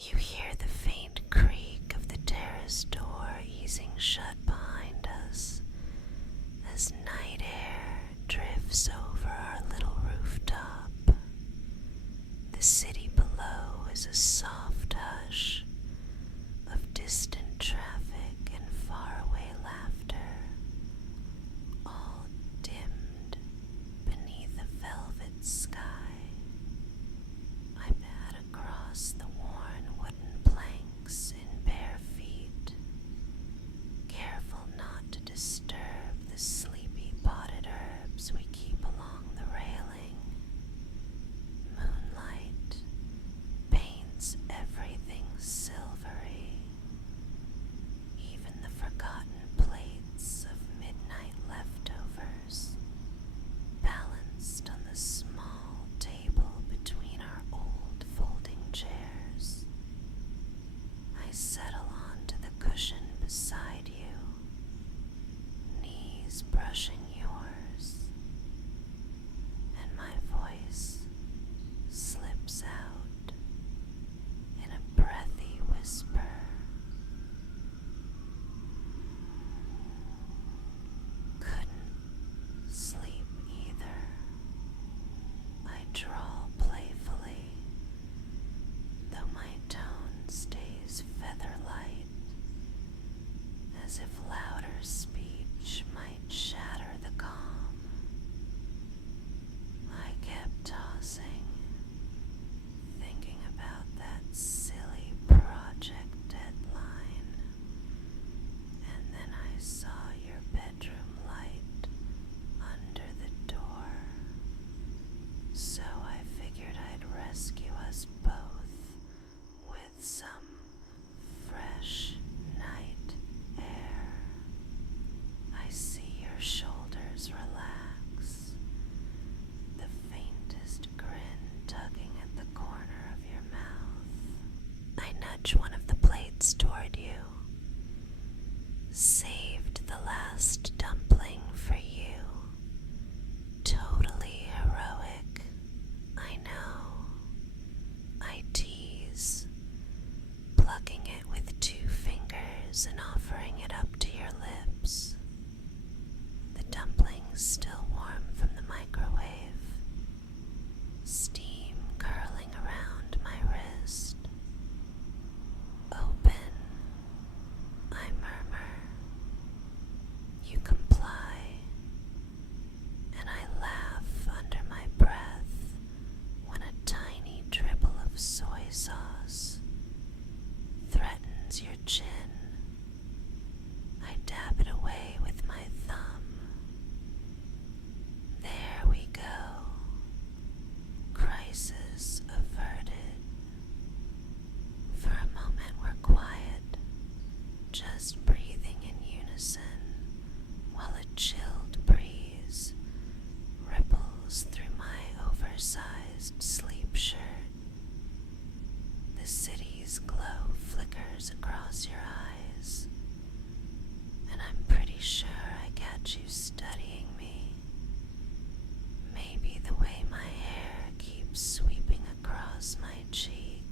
You hear the faint creak of the terrace door easing shut behind us as night air drifts over our little rooftop. The city below is a soft hush of distant traffic and faraway laughter, all dimmed beneath a velvet sky. I pad across the worn wooden planks in bare feet, careful not to disturb the sleepy potted herbs we keep along the railing. Moonlight paints everything silvery, even the forgotten plates of midnight leftovers, balanced on the small table between our old folding chairs. I settle onto the cushion beside you, knees brushing yours, and my voice slips out in a breathy whisper. Couldn't sleep either. I drawl playfully, though my tone stays feather-light, as if louder speech might shatter the calm. I kept tossing, thinking about that silly project deadline, and then I saw your bedroom light under the door, so I figured I'd rescue us both with some fresh night air. I see your shoulders relax, the faintest grin tugging at the corner of your mouth. I nudge one of the plates toward you. Saved the last dumpling for you. Totally heroic, I know. I tease, plucking it with 2 fingers and offering it up to your lips. The dumpling's still warm from the microwave, steam curling around my wrist. Open, I murmur. You comply, and I laugh under my breath when a tiny dribble of soy sauce threatens your chin. I dab it away with my thumb. There we go. Crisis averted. For a moment we're quiet, just breathing in unison, while a chilled breeze ripples through my oversized sleep shirt. The city's glow flickers across your eyes, and I'm pretty sure I catch you studying me. Maybe the way my hair keeps sweeping across my cheek,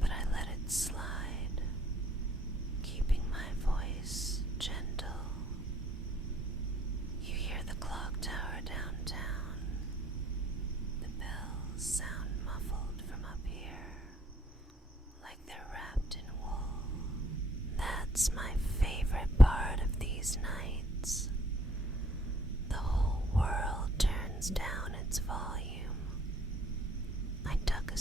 but I let it slide, keeping my voice gentle. You hear the clock tower downtown. The bells sound muffled from up here, like they're wrapped in wool. That's my favorite part of these nights. The whole world turns down its volume. I tuck a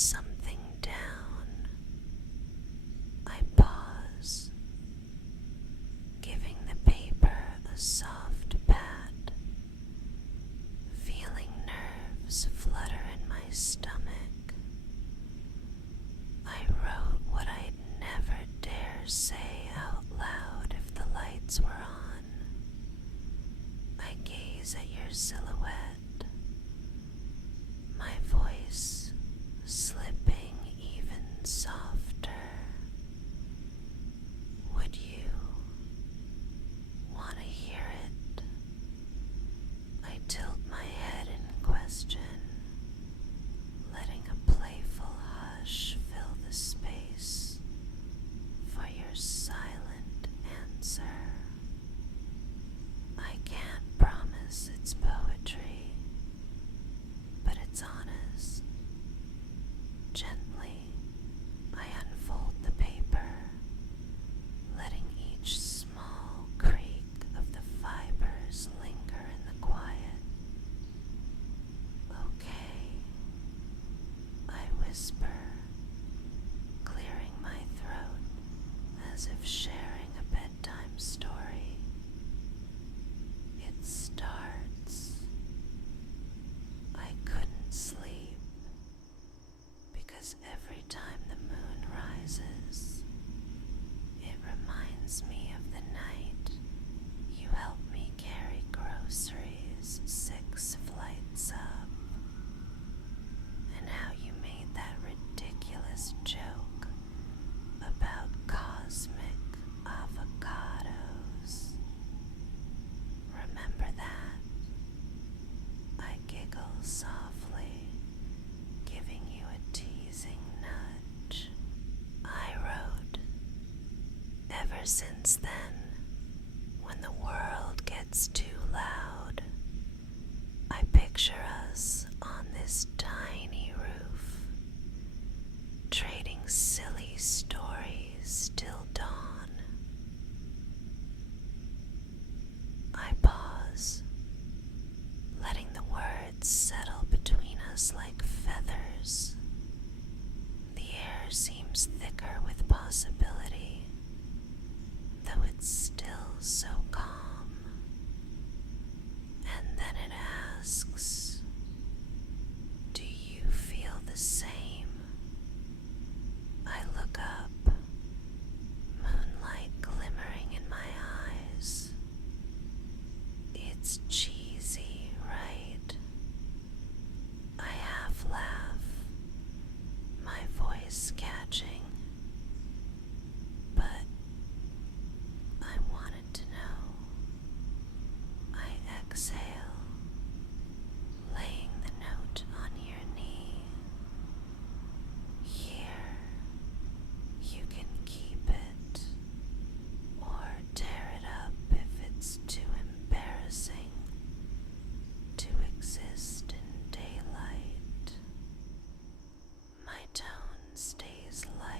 something down. I pause, giving the paper a soft pat, feeling nerves flutter in my stomach. I wrote what I'd never dare say out loud if the lights were on. I gaze at your silhouette, my voice slipping even softer. Would you want to hear it? I tilt my head in question, letting a playful hush fill the space for your silent answer. I can't promise it's poetry, but it's honest. Gently, I unfold the paper, letting each small creak of the fibers linger in the quiet. Okay, I whisper, clearing my throat as if sharing a bedtime story. It starts. I couldn't sleep because every time the moon rises, it reminds me of the night you helped me carry groceries 6 flights up, and how you made that ridiculous joke about cosmic avocados. Remember that? I giggle softly, giving you a teasing nudge. I wrote, ever since then, when the world gets too loud, I picture us on this tiny roof, trading silly stories till dawn. I pause, letting the words settle between us like feathers. The air seems thicker with possibility, though it's still so calm. And then it asks, do you feel the same? I look up, moonlight glimmering in my eyes. It's cheesy, right? I half laugh, my voice catching, but I wanted to know. I exhale, laying the note on your knee. Here, you can keep it, or tear it up if it's too embarrassing to exist in daylight. My tone stays light,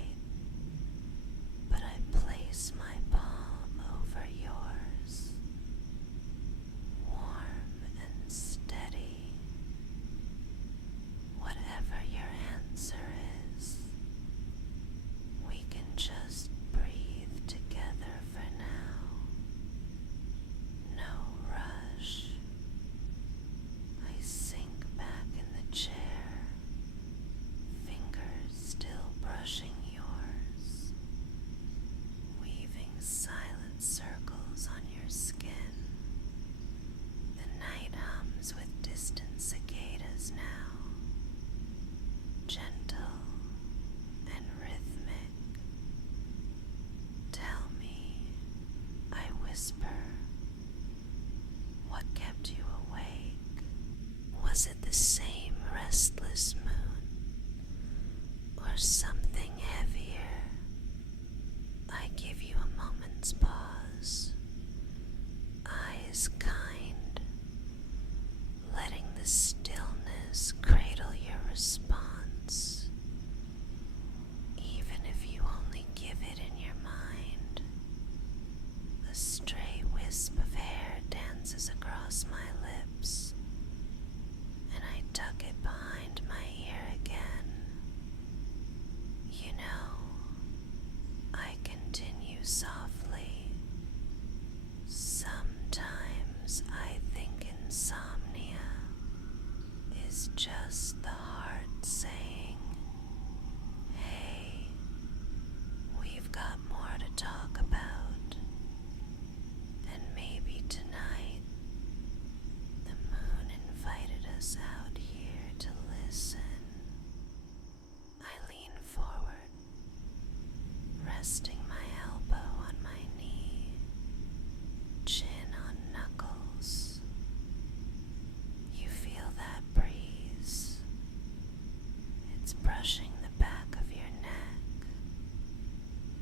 brushing the back of your neck.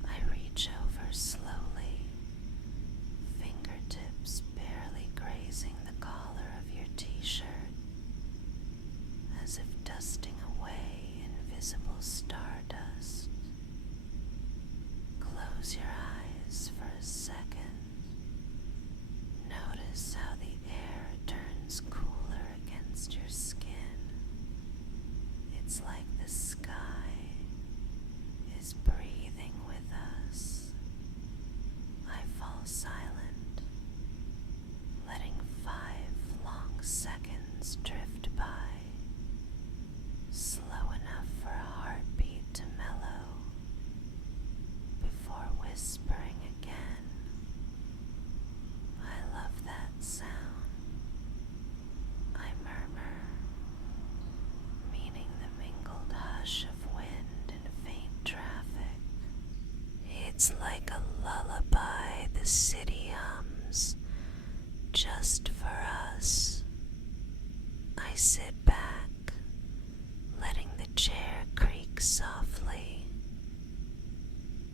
I reach over slowly, fingertips barely grazing the collar of your t-shirt, as if dusting away invisible stardust. Close your eyes for a second. Notice how the air turns cooler against your skin. It's like the sky is breathing with us. I fall silent, letting 5 long seconds drift by, slow enough for a heartbeat to mellow, before whispering again. I love that sound, I murmur, meaning the mingled hush of wind and faint traffic. It's like a lullaby the city hums, just for us. I sit back, letting the chair creak softly.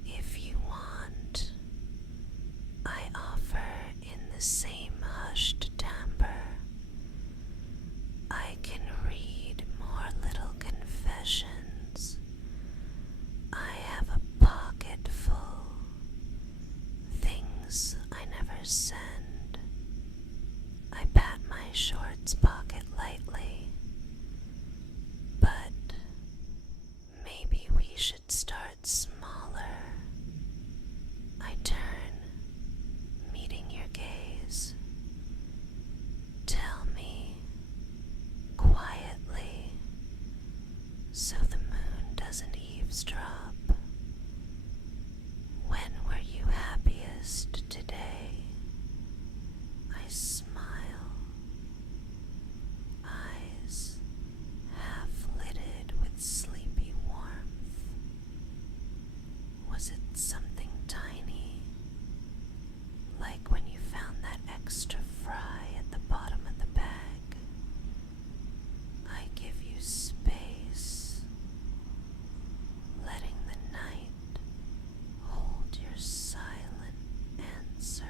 If you want, I offer in the same hushed timbre. I can read more little confessions. I have a pocket full, things I never send. I pat my shorts pocket lightly, but maybe we should start smaller. I turn, meeting your gaze. Tell me, quietly, so the moon doesn't eavesdrop, when were you happiest today? I smile, eyes half lidded with sleepy warmth. Was it something tiny, like when you found that extra fry at the bottom of the bag? I give you space, letting the night hold your silent answer.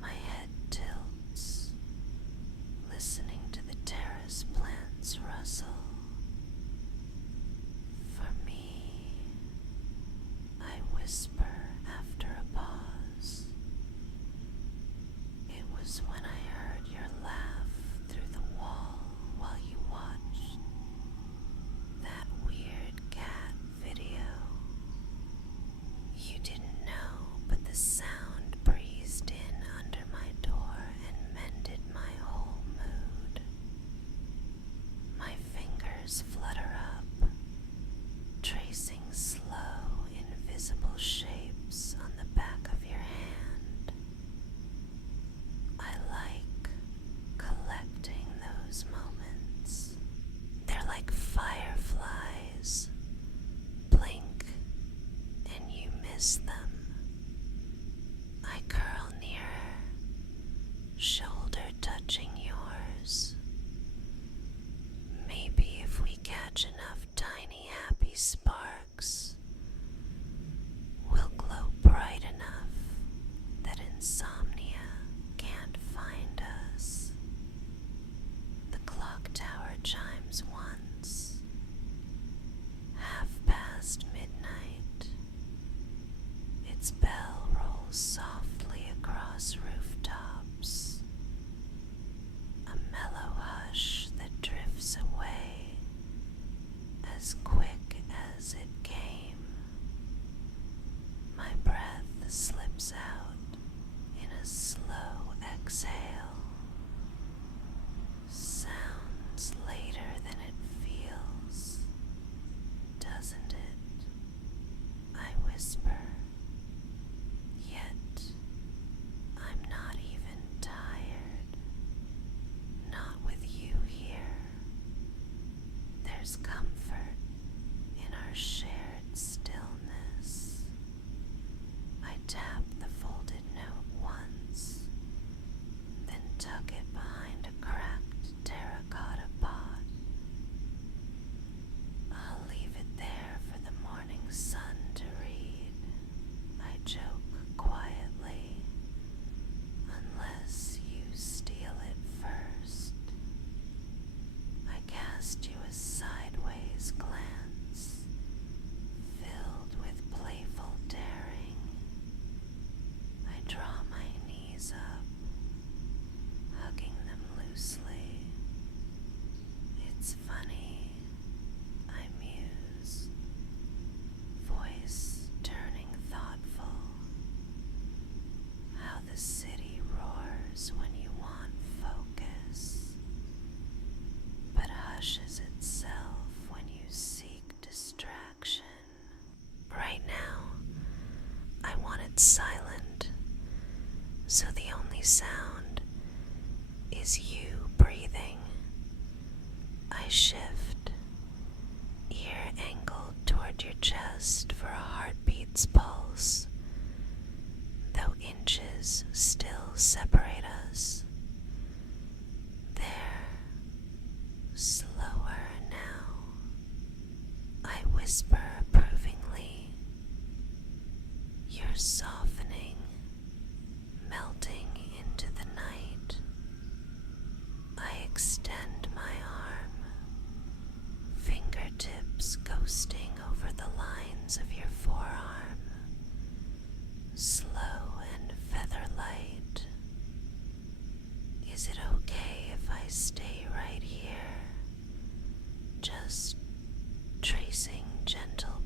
My head tilts, listening to the terrace plants rustle. For me, I whisper after a pause. It was when I heard your laugh through the wall while you watched that weird cat video. You didn't know, but the sound breezed in under my door and mended my whole mood. My fingers flutter up, tracing slow, invisible shapes on the back of your hand. I like collecting those moments. They're like fireflies. Blink and you miss them. I curl nearer, shoulder touching yours. Maybe if we catch enough tiny happy sparks, we'll glow bright enough that insomnia can't find us. The clock tower chimes once, midnight. Its bell rolls softly across rooftops, a mellow hush that drifts away as quick as it came. My breath slips out in a slow exhale. Sounds later than it feels, doesn't it? I whisper, yet I'm not even tired. Not with you here. There's comfort in our shared stillness. I tap the folded note once, then tuck it behind a cracked terracotta pot. sound is you breathing. I shift, ear angled toward your chest for a heartbeat's pulse, though inches still separate us. There, slower now. I whisper approvingly. You're softening, melting into the night. I extend my arm, fingertips ghosting over the lines of your forearm, slow and feather-light. Is it okay if I stay right here, just tracing gentle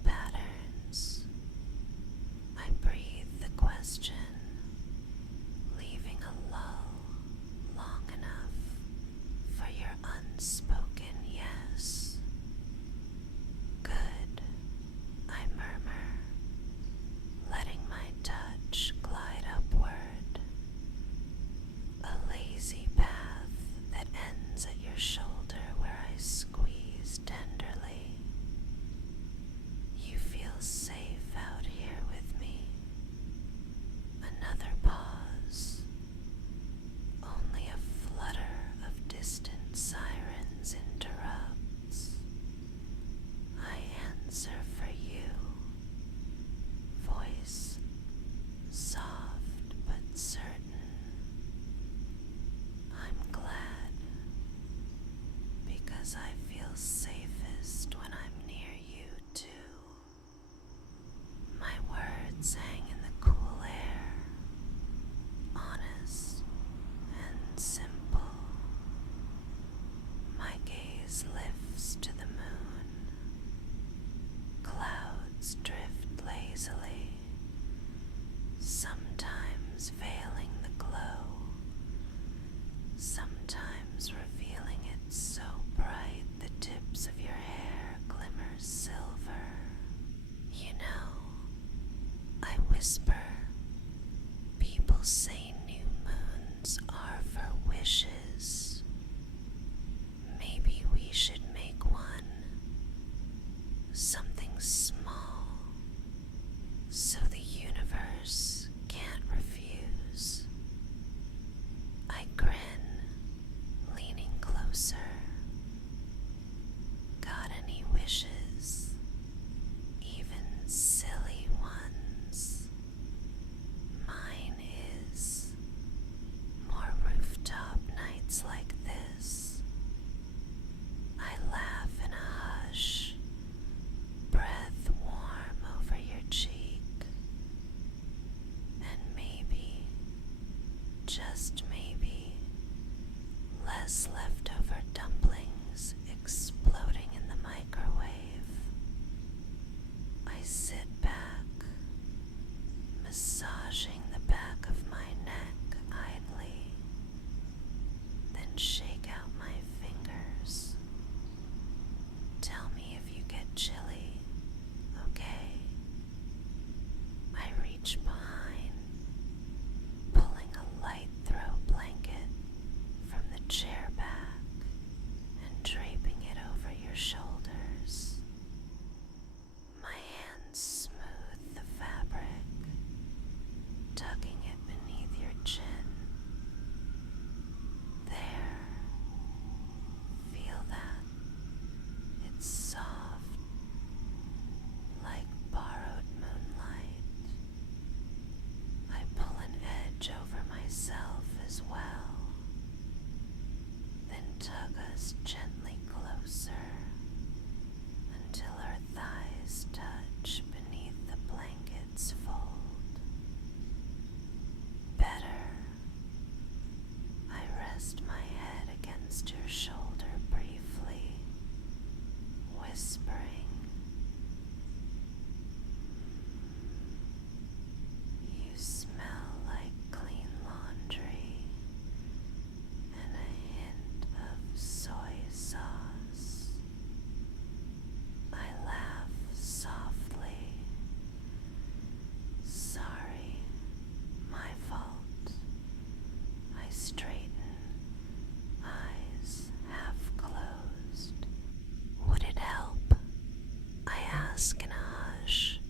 ask in a hush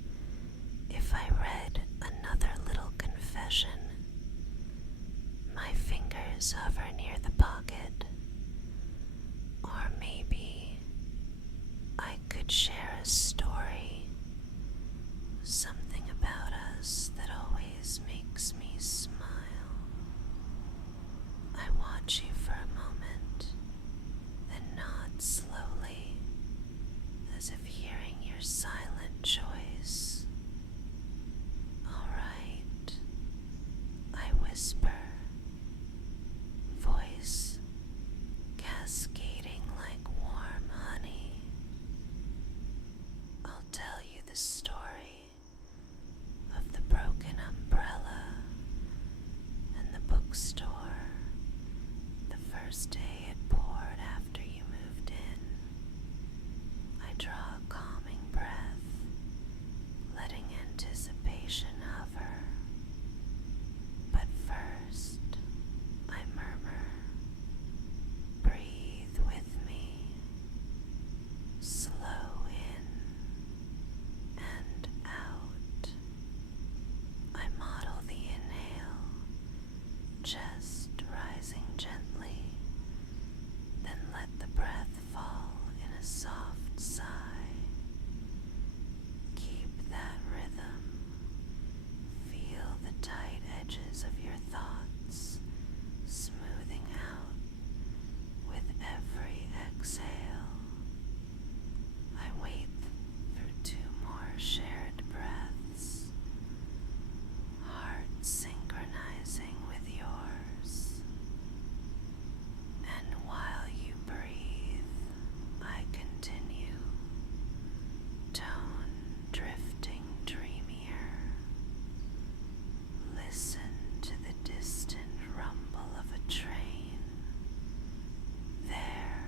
if I read another little confession. My fingers hover near the pocket. Or maybe I could share a story, something about us that always makes me smile. I watch you for a moment, then nod slowly, as if hearing your silent choice. All right, I whisper, voice cascading like warm honey. I'll tell you the story of the broken umbrella and the bookstore, the first day it poured after you moved in. I draw a calming breath, letting anticipation hover. But first, I murmur, breathe with me, slow in and out. I model the inhale, chest rising gently, then let the breath fall in a soft sigh. Keep that rhythm. Feel the tight edges of your thoughts smoothing out with every exhale. I wait for 2 more shared breaths, heart synchronizing with yours. And while you breathe, I continue, tone drifting dreamier. Listen to the distant rumble of a train. There,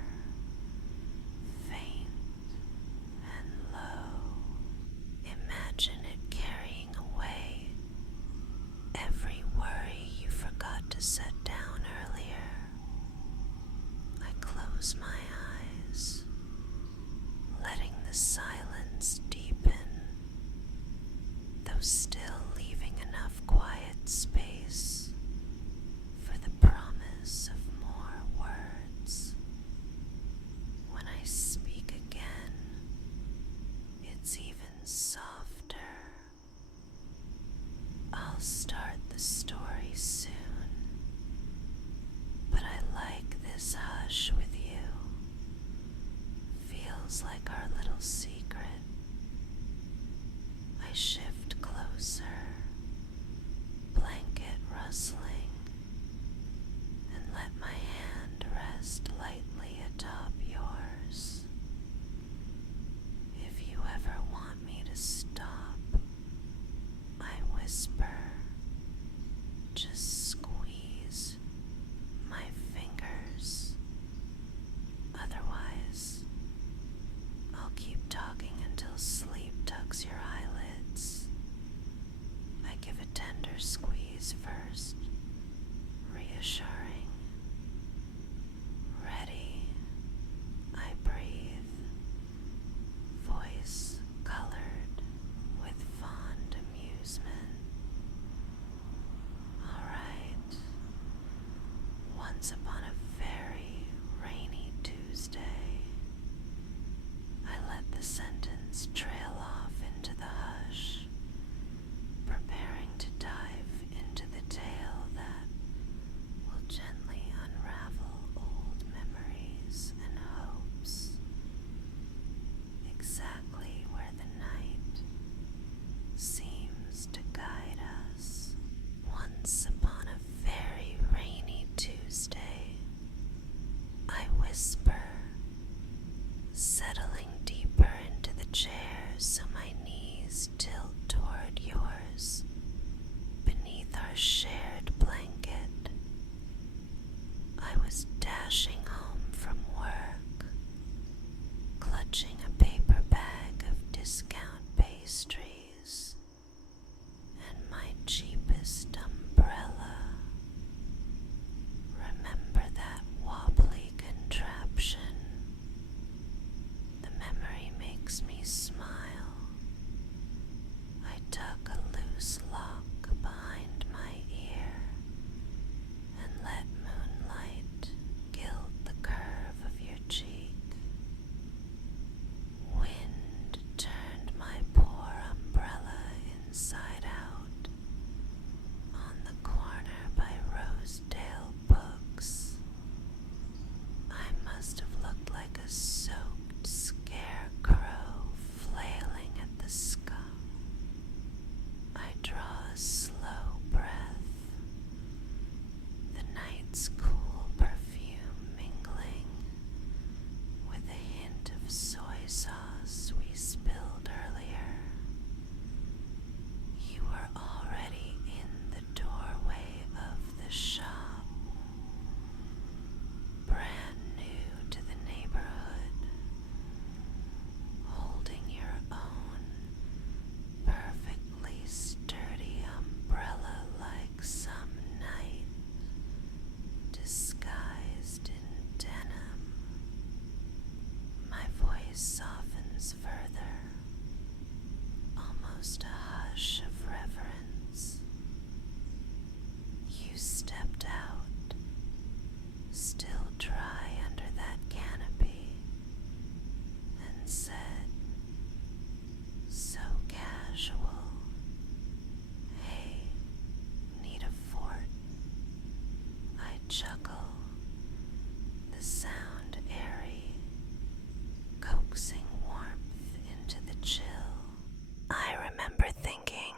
faint and low. Imagine it carrying away every worry you forgot to set down earlier. I close my eyes, letting the silence deepen, though still leaving enough quiet space for the promise of more words. When I speak again, it's even softer. I'll start the story soon, but I like this hush with you. Feels like our little secret. I shift closer, blanket rustling, and let my hand rest lightly atop yours. If you ever want me to stop, I whisper, just squeeze my fingers. Otherwise, I'll keep talking until sleep tugs your eyelids. I give a tender squeeze first, reassuring. Ready, I breathe, voice colored with fond amusement. All right, once upon a very rainy Tuesday, I let the sentence trail off into the hush, preparing to dive into the tale that will gently unravel old memories and hopes, exactly where the night seems to guide us. Once upon a very rainy Tuesday, I whisper, settling deeper into the chair so my knees tilt toward yours beneath our shared blanket. I was dashing home from work, clutching a paper bag of discount pastries and my cheapest umbrella. Remember that wobbly contraption? The memory makes me smile. rise further, almost a hush of reverence. You stepped out, still dry under that canopy, and said, so casual, "Hey, need a fort?" I chuckle, the sound airy, coaxing warmth into the chill. I remember thinking,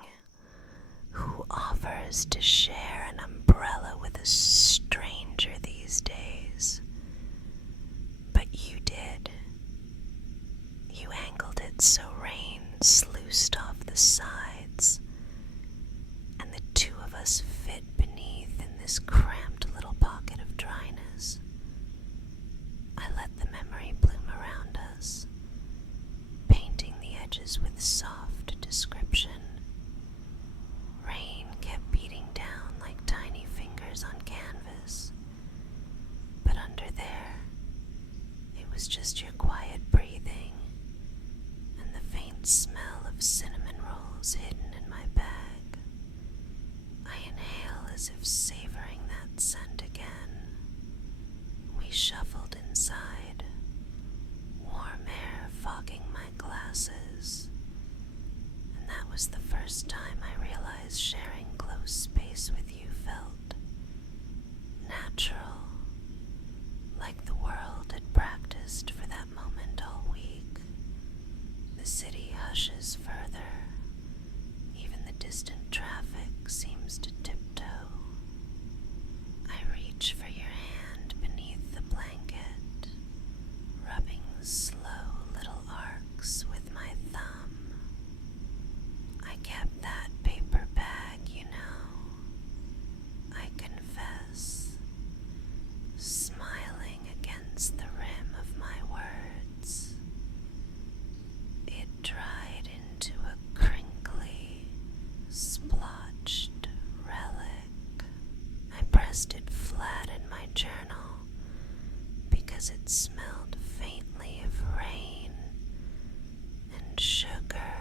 who offers to share an umbrella with a stranger these days? But you did. You angled it so rain sluiced off the sides, and the two of us fit beneath in this cramped little pocket of dryness. I let the memory bloom around us, painting the edges with soft description. Rain kept beating down like tiny fingers on canvas, but under there, it was just your quiet breathing and the faint smell of cinnamon rolls hidden in my bag. I inhale as if savoring that scent again. We shuffled inside, warm air fogging my glasses, and that was the first time I realized sharing close space with you felt natural, like the world had practiced for that moment all week. The city hushes further, even the distant traffic seems to tiptoe. I reach for your hand beneath the blanket, rubbing slow little arcs with my thumb. I kept that paper bag, you know. I confess, smiling against the rim of my words. It dried into a crinkly, splotched relic. I pressed it flat in my journal because it smelled faintly of rain and sugar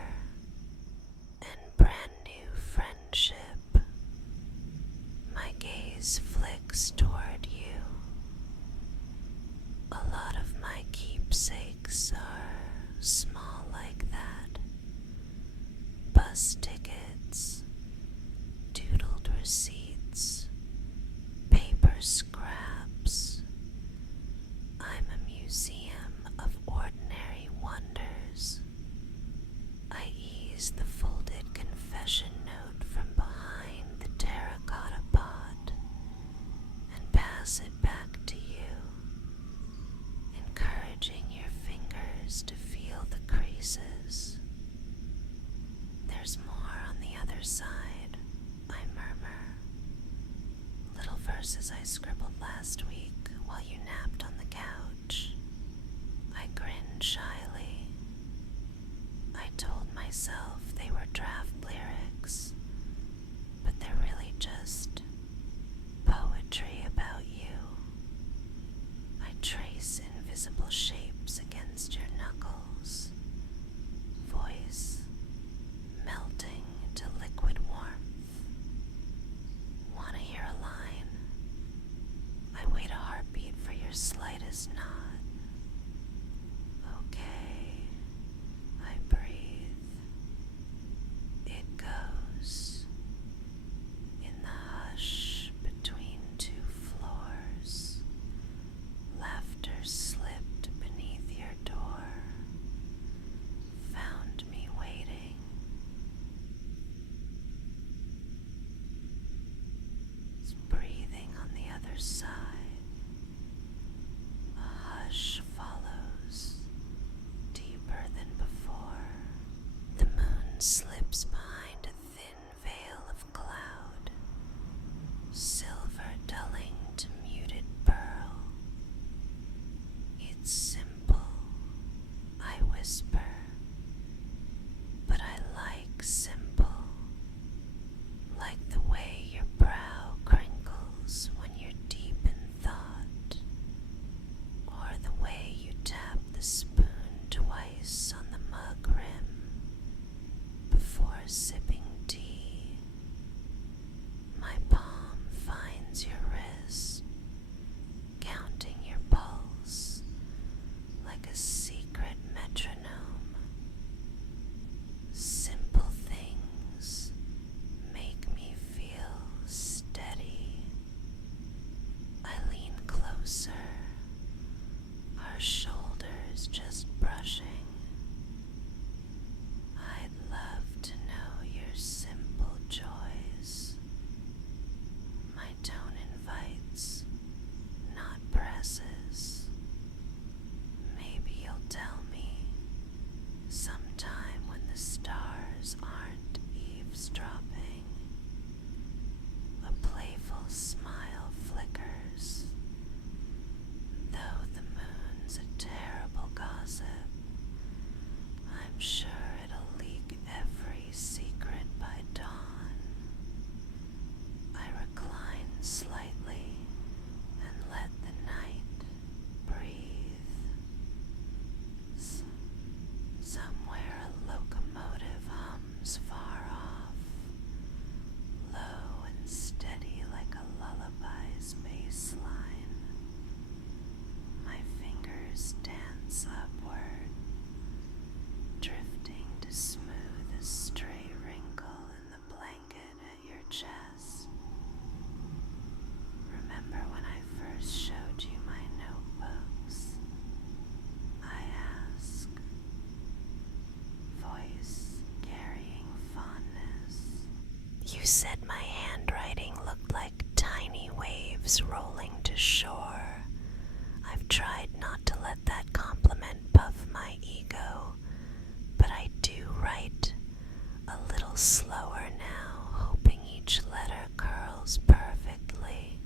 and brand new friendship. My gaze flicks toward you. A lot of my keepsakes are small like that. Bus tickets, doodled receipts, paper scraps. I'm a museum of ordinary wonders. I ease the folded confession note from behind the terracotta pot and pass it back to you, encouraging your fingers to feel the creases. There's more on the other side, I murmur. Little verses I scribbled last week while you napped on the couch. I grinned shyly. I told myself they were draft lyrics, but they're really just poetry about you. I trace invisible shapes against your knuckles, voice melting into liquid warmth. Wanna hear a line? I wait a heartbeat for your slightest nod. Okay, I breathe. It goes. In the hush between two floors, laughter slipped beneath your door, found me waiting. It's breathing on the other side. A hush follows, deeper than before. The moon slips behind a thin veil of cloud, silver dulling to muted pearl. It's simple, I whisper, but I like simple, like the way your brow crinkles when you're deep in thought, or the way you tap the spoon twice on the said my handwriting looked like tiny waves rolling to shore. I've tried not to let that compliment puff my ego, but I do write a little slower now, hoping each letter curls perfectly.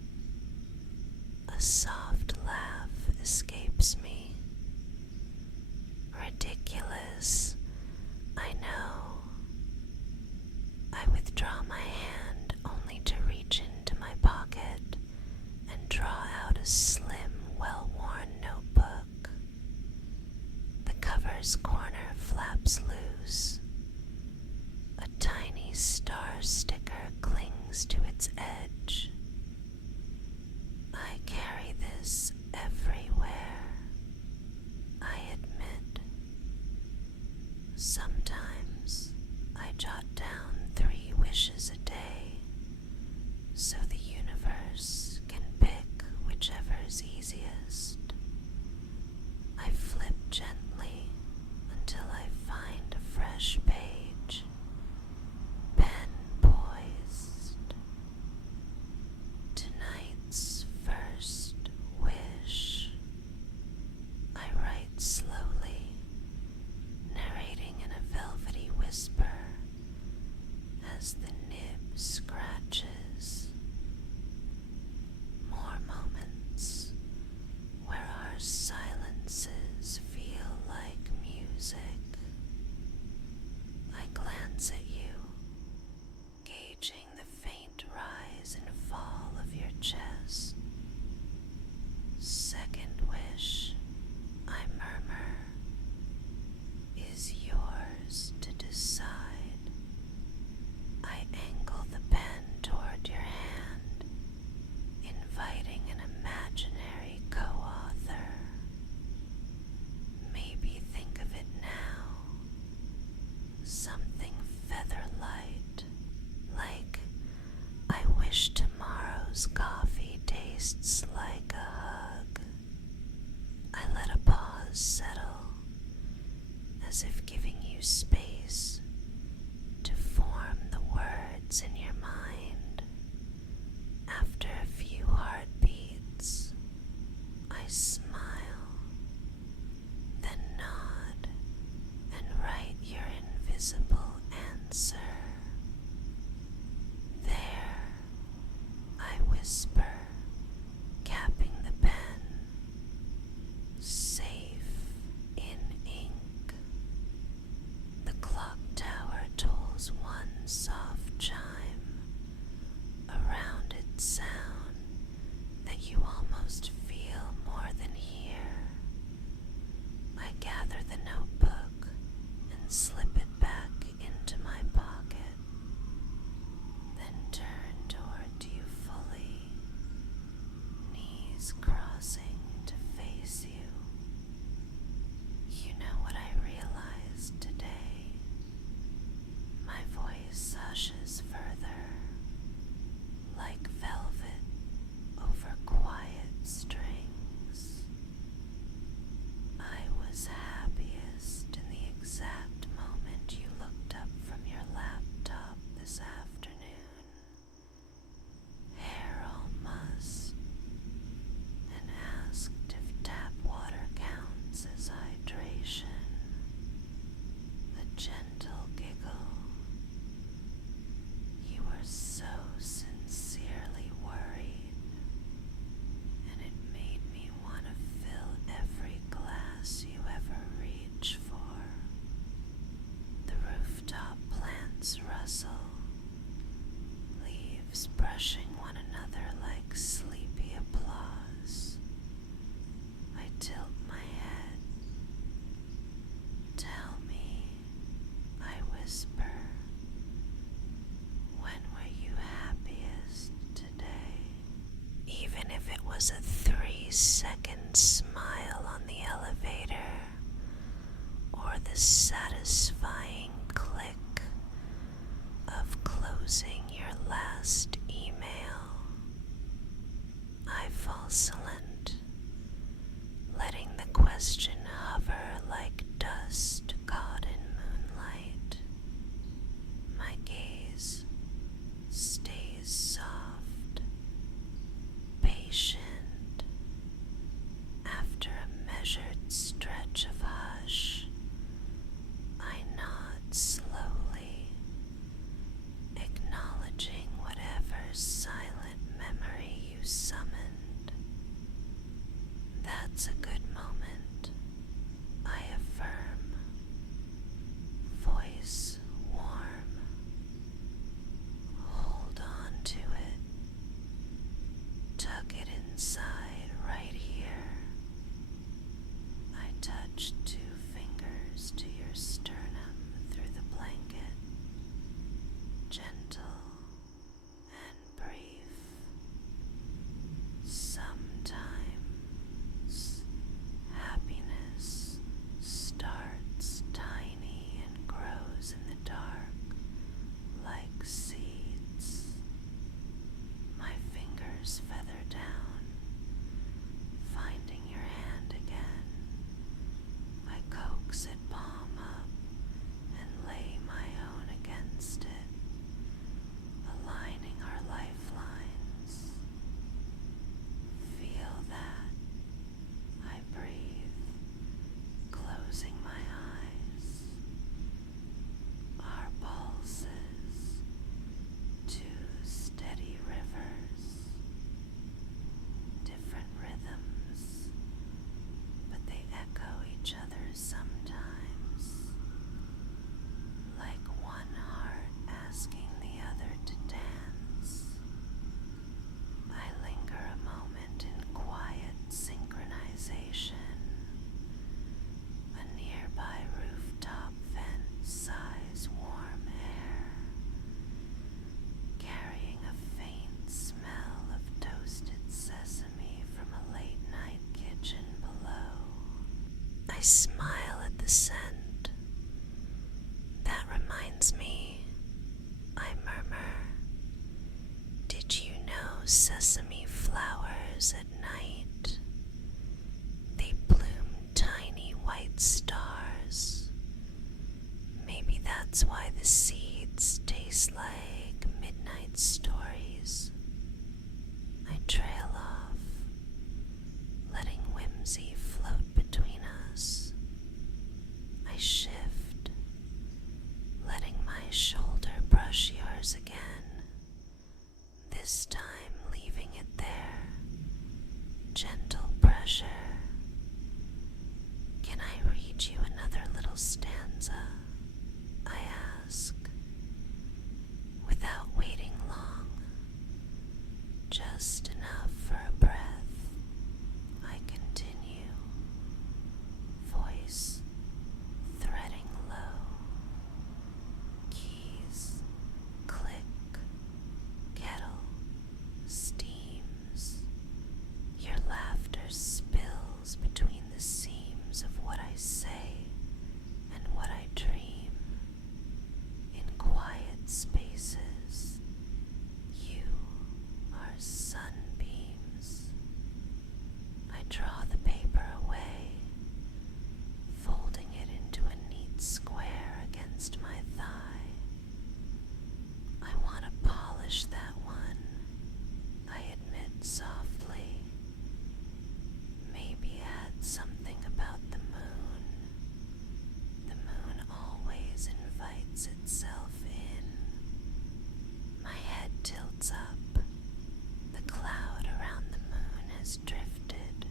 A soft laugh escapes me. Ridiculous, I know. I withdraw my hand only to reach into my pocket and draw out a slim, well-worn notebook. The cover's corner flaps loose. A tiny star sticker clings to its edge. I carry this everywhere, I admit. Sometimes I jot down 3 wishes a day, so the universe can pick whichever's easiest. I flip gently until I find a fresh page, pen poised. Tonight's first wish. I write slowly, narrating in a velvety whisper as the nib scratches. More moments where our silences feel like music. I glance at you, gauging the faint rise and fall of your chest. Second wish, I murmur, is yours to decide. I angle the pen toward your hand, inviting an imaginary co-author. Maybe think of it now. Something feather-light, like, I wish tomorrow's coffee tastes like a hug. I let a pause settle, as if giving you space to form the words in your mind. After a few heartbeats, I smile, then nod and write your invisible answer. There, I whisper, capping the pen, safe in ink. The clock tower tolls one soft chime, a rounded sound that you almost feel more than hear. I gather the notebook and slip it back into my pocket, then turn toward you fully, knees crossing to face you. You know what I realized today? My voice hushes further, like velvet over quiet strings. I was happiest in the exact moment you looked up from your laptop this afternoon, hair all mussed, and asked if tap water counts as hydration. A gentle giggle. You were so sincerely worried, and it made me want to fill every glass you ever reach for. The rooftop plants rustle, leaves brushing one another like sleepy applause. I tilt my head. Tell me, I whisper, when were you happiest today? Even if it was a 3-second smile on the elevator, or the satisfying click of closing your last email. I fall silent, letting the question hover like dust caught in moonlight. My gaze That's why the seeds taste like midnight stories. I trail off, letting whimsy float between us. I shift, letting my shoulder brush yours again, this time leaving it there. Gentle pressure. Can I read you another little stanza? I ask, without waiting long, just enough for a breath. I continue, voice threading low, keys click, kettle steams. Your laughter spills between the seams of what I say and what I dream. In quiet spaces, you are sunbeams. I draw the paper away, folding it into a neat square against my thigh. I want to polish that one, I admit softly. Maybe add something about the moon. The moon always invites itself in. My head tilts up. The cloud around the moon has drifted,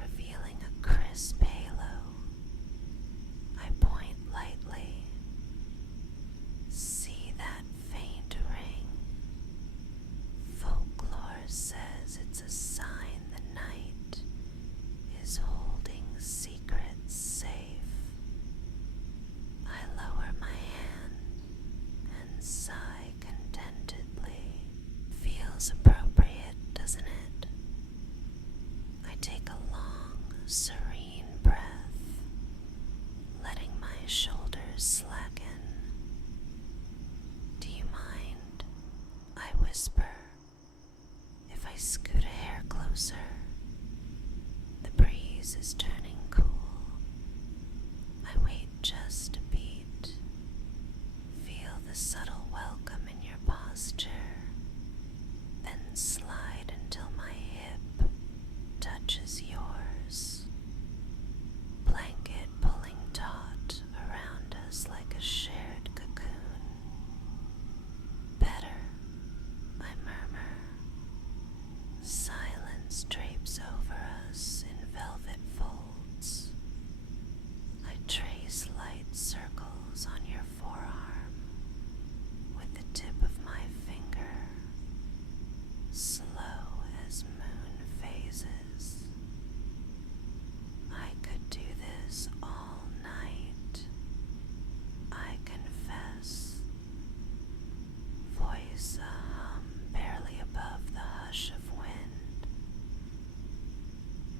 revealing a crisp halo. I point lightly. See that faint ring? Folklore says it's a sign the night is holding secrets safe. I lower my hand and sigh contentedly. Feels appropriate, doesn't it? I take a long, serene breath, letting my shoulders slacken. Do you mind? I whisper. If I scoot a hair closer, the breeze is turning cool. I wait just a beat. Feel the subtle welcome in your posture, then slide until my hip touches yours. Blanket pulling taut around us like a shared cocoon. Better, I murmur. Silence drapes over us in velvet folds. I trace light circles on your forearm with the tip of my finger, slow as moon phases. I could do this all night, I confess. Voice a hum barely above the hush of wind.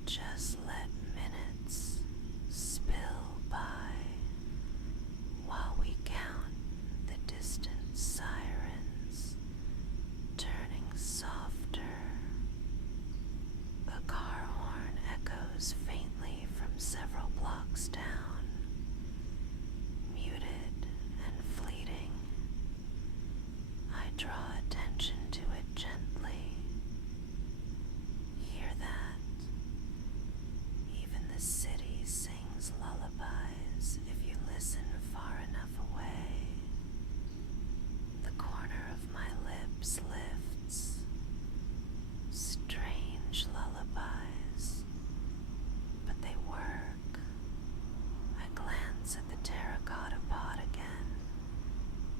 Just let minutes spill by while we count the distant sirens turning softer. A car horn echoes faintly from several blocks down, muted and fleeting. I draw attention to it gently. Hear that? Even the city sings lullabies if you listen far enough away. The corner of my lips lifts. Strange lullabies, but they work. I glance at the terracotta pot again,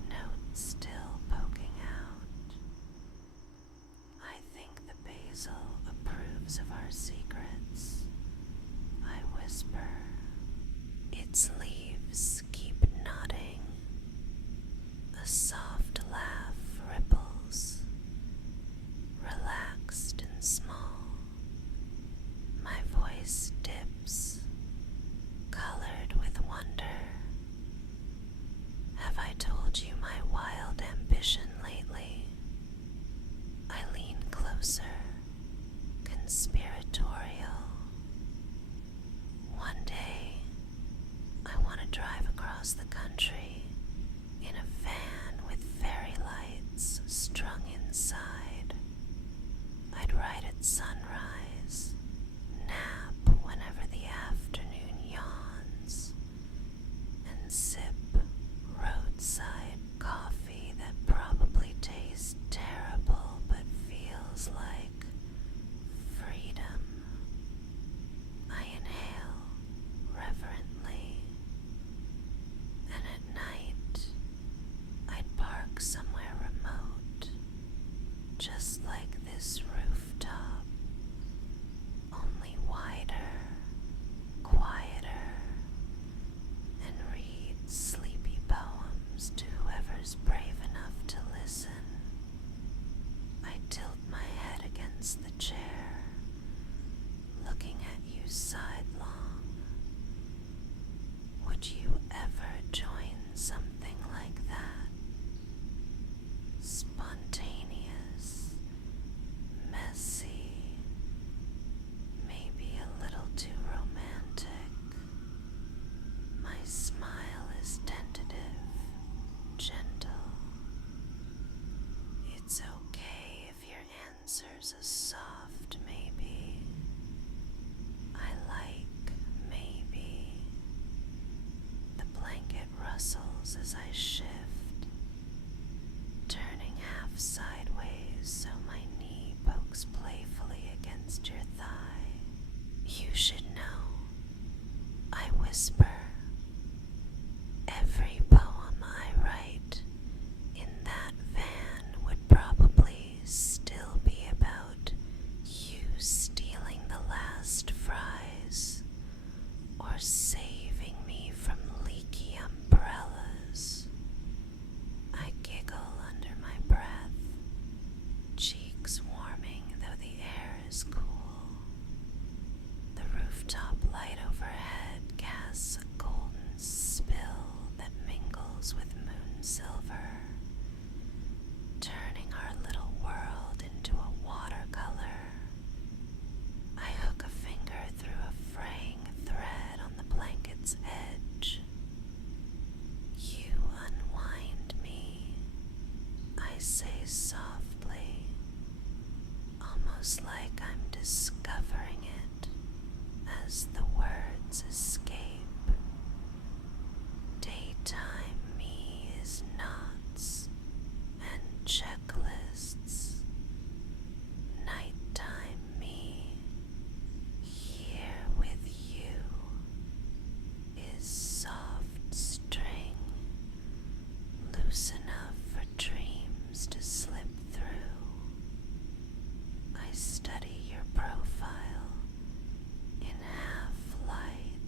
notes still poking out. I think the basil approves of our secrets. I whisper. Its leaves keep nodding. A soft laugh ripples, relaxed and small. My voice dips, colored with wonder. Have I told you my wild ambition lately? I lean closer, conspiratorial. One day, I want to drive across the country in a van with fairy lights strung inside. I'd ride at sunrise, nap whenever the afternoon yawns, and sip roadside coffee that probably tastes terrible but feels like freedom. I inhale reverently, and at night I'd park somewhere remote, just like this rooftop, only wider, quieter, and read sleepy poems to whoever's brave enough to listen. I tilt my head against the chair, looking at you sidelong. Would you ever join something like that? Spontaneous, messy, maybe a little too romantic. My smile is tentative, gentle. It's okay if your answer's a soft maybe. I like maybe. The blanket rustles as I shift, turning half sideways so my knee pokes playfully against your thigh. You should know, I whisper. Every poem I write in that van would probably still be about you stealing the last fries or saving me from leaky umbrellas. I giggle under my breath, cheeks warming though the air is cool. The rooftop light overhead casts a golden spill that mingles with moon silver, turning our little world into a watercolor. I hook a finger through a fraying thread on the blanket's edge. You unwind me, I say softly, almost like I'm discovering it as the words escape. Daytime me is knots and checklists. Nighttime me, here with you, is soft string, loose enough for dreams to slip through. I study your profile in half light.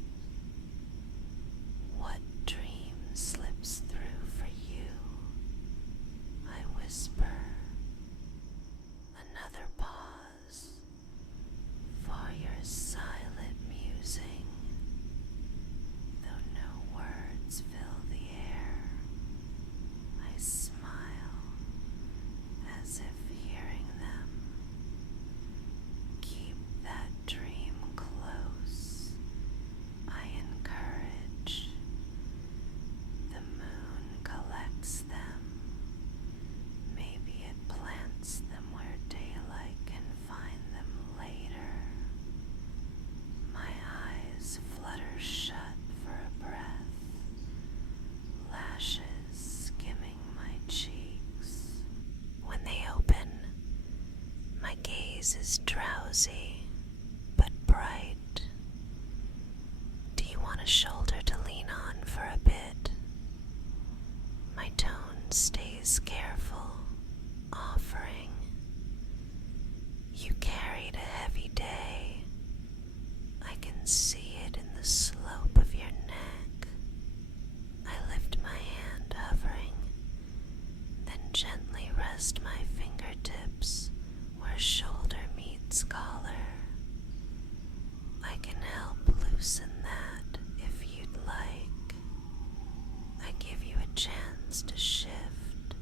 What dream slips through for you? I whisper. Another pause for your silent musing, though no words fill the air. I smile as if hearing them. Keep that dream close, I encourage. The moon collects them. Maybe it plants them where daylight can find them later. My eyes flutter shut for a breath, lashes skimming my cheeks. When they open, my gaze is drowsy but bright. Do you want a shoulder to lean on for a bit? My tone stays careful, offering. You carried a heavy day. I can see it in the slope of your neck. I lift my hand, hovering, then gently rest my fingertips where shoulder meets collar. I can help loosen that if you'd like. I give you a chance to shift,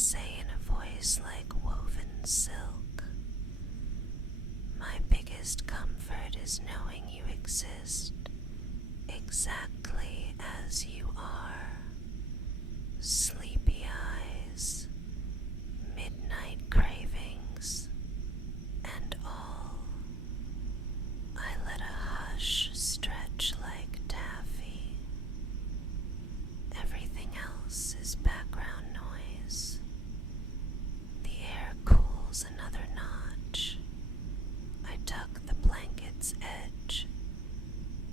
say in a voice like woven silk, my biggest comfort is knowing you exist exactly as you are. Sleepy eyes, midnight cravings, and all. I let a hush stretch like taffy. Everything else is background noise. The air cools another notch. I tuck the blanket's edge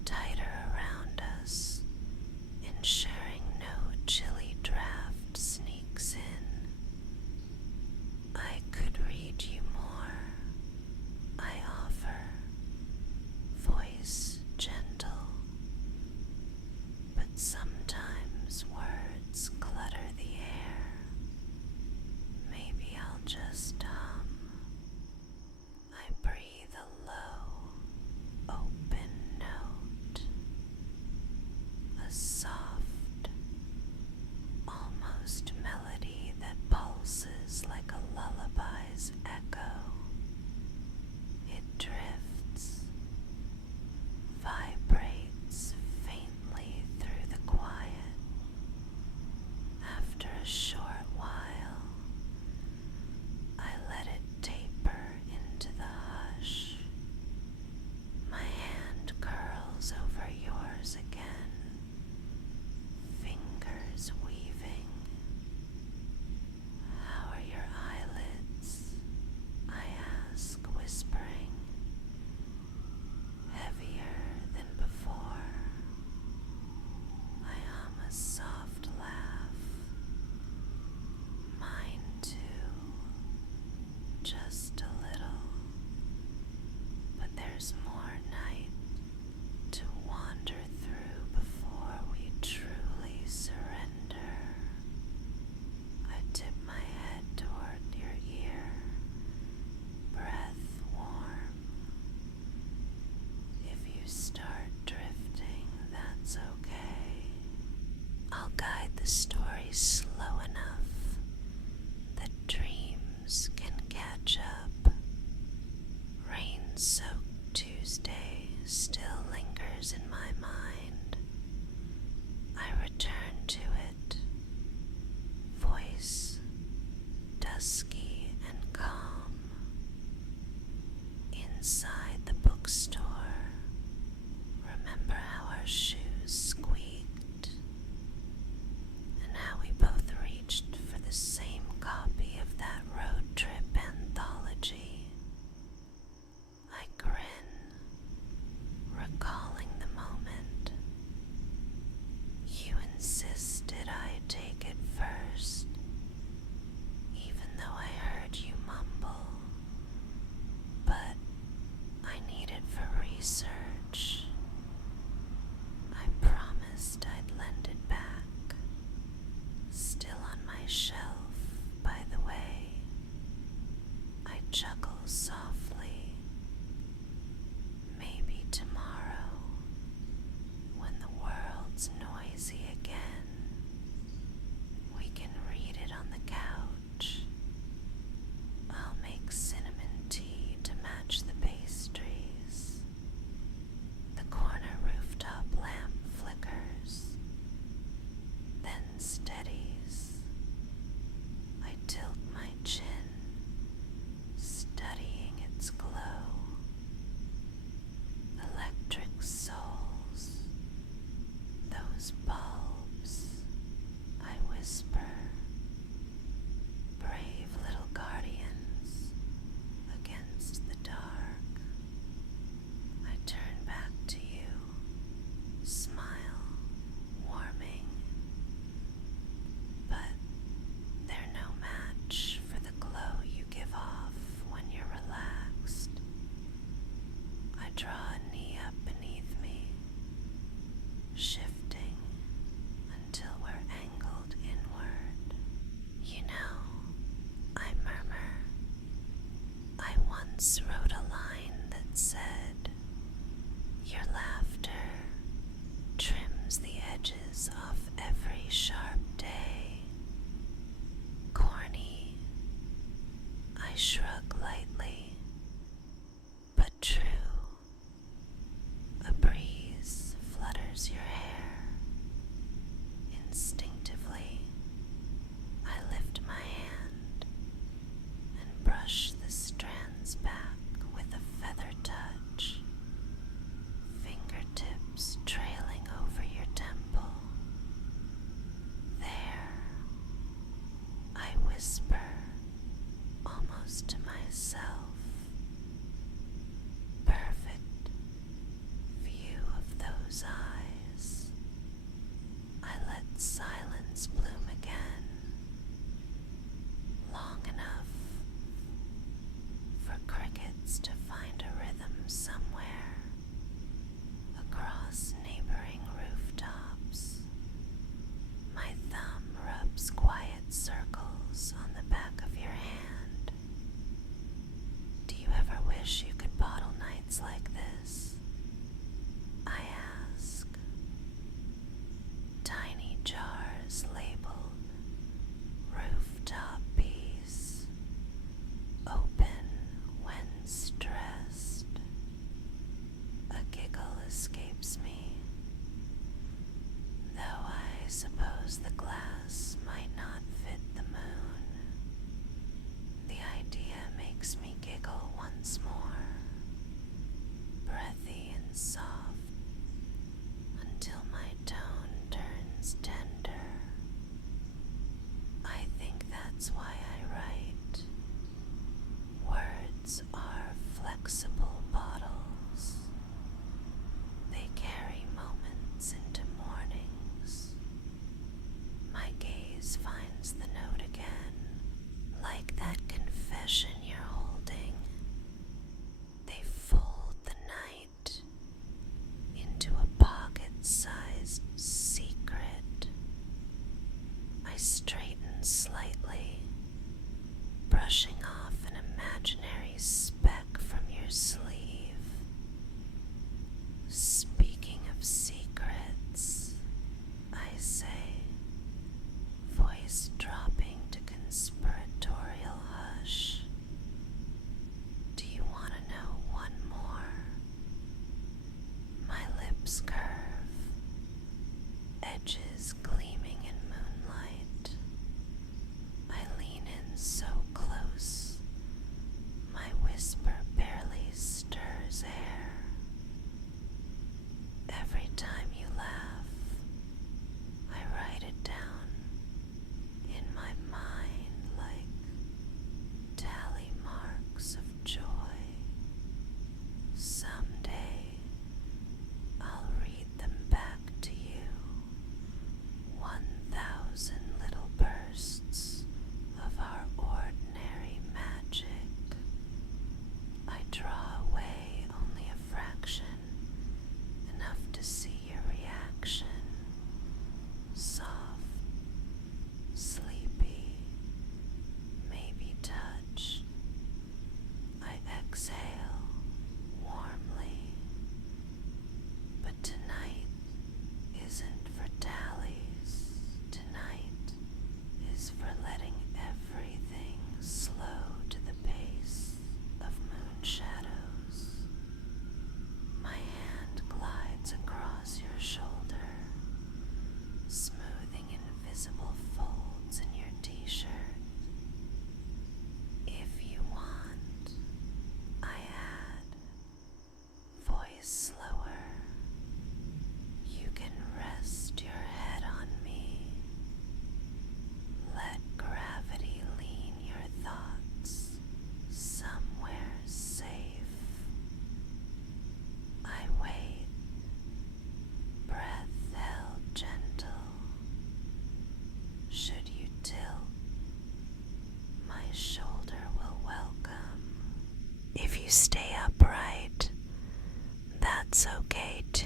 tighter around us, ensuring no chilly draft sneaks in. I could read you more, I offer, voice gentle, but sometimes words clutter the air. Maybe I'll just hum. I breathe a low, open note, a soft, almost melody that pulses like a lullaby's echo. It drifts, vibrates faintly through the quiet. After a short while, I let it taper into the hush. My hand curls over yours again, fingers weaving. How are your eyelids? I ask, whispering. Heavier than before. I hum a soft laugh. Mine too. Just a little. But there's more night to wander through before we truly surrender. I tip my head toward your ear, breath warm. If you start drifting, that's okay. I'll guide the story slow enough that dreams can catch up. Rain-soaked Tuesday still lingers in my mind. I return to it, voice dusky and calm. Inside the bookstore, remember how our shoes squeaked, and how we both reached for the same copy of that road trip anthology. I grin, recalling the moment. You insisted I take it first, even though I heard you mumble. But I need it for research. I promised I'd lend it back. Still on my shelf, by the way. I chuckle softly. Maybe tomorrow, when the world's noisy again, we can read it on the couch. I'll make cinnamon tea to match the pastries. The corner rooftop lamp flickers, then steadies. I tilt my chin, studying its glow. Electric souls, those bulbs, I whisper. Brave little guardians against the dark. I turn back to you, smile, warming. But they're no match for the glow you give off when you're relaxed. I draw a knee up beneath me, shifting until we're angled inward. You know, I murmur, I once wrote a line that said, your laughter trims the edges off every sharp day. Corny shrug lightly, but true. A breeze flutters your hair. Instinctively, I lift my hand and brush the strands back with a feather touch, fingertips trailing over your temple. There, I whisper, almost to myself, perfect view of those eyes. I let silence bloom again, long enough for crickets to find a rhythm somewhere across neighboring rooftops. My thumb rubs quiet circles on the back of your hand. Do you ever wish you could bottle nights like this? I ask. Tiny jars labeled Rooftop Peace, open when stressed. A giggle escapes me, though I suppose the glass might not fit the moon. The idea makes me giggle once more, breathy and soft, until my tone turns tender. I think that's why I write. Words are flexible bottles. They carry moments into mornings. My gaze finds the note again, like that confession you're holding. They fold the night into a pocket-sized secret. I straighten slightly, brushing off an imaginary speck from your sleeve. Speaking of secrets, I say, voice dropping to conspiratorial hush. Do you want to know one more? My lips curve, edges gleaming in moonlight. I lean in so close, my whisper barely stirs air. Every time you laugh, I write it down in my mind like tally marks of joy. Someday, I'll read them back to you, 1,000 little bursts of our ordinary magic. I draw away only a fraction, enough to see your reaction. Soft, sleepy, maybe touched. I exhale warmly. But tonight isn't for tallies. Tonight is for letting everything slow to the pace of moon shadows. My hand glides across your shoulder, smoothing invisible folds in your t-shirt. If you want, I add, voice slower. You can rest your head on me. Let gravity lean your thoughts somewhere safe. I wait, breath held gentle. Should you tilt, my shoulder will welcome. If you stay upright, that's okay too.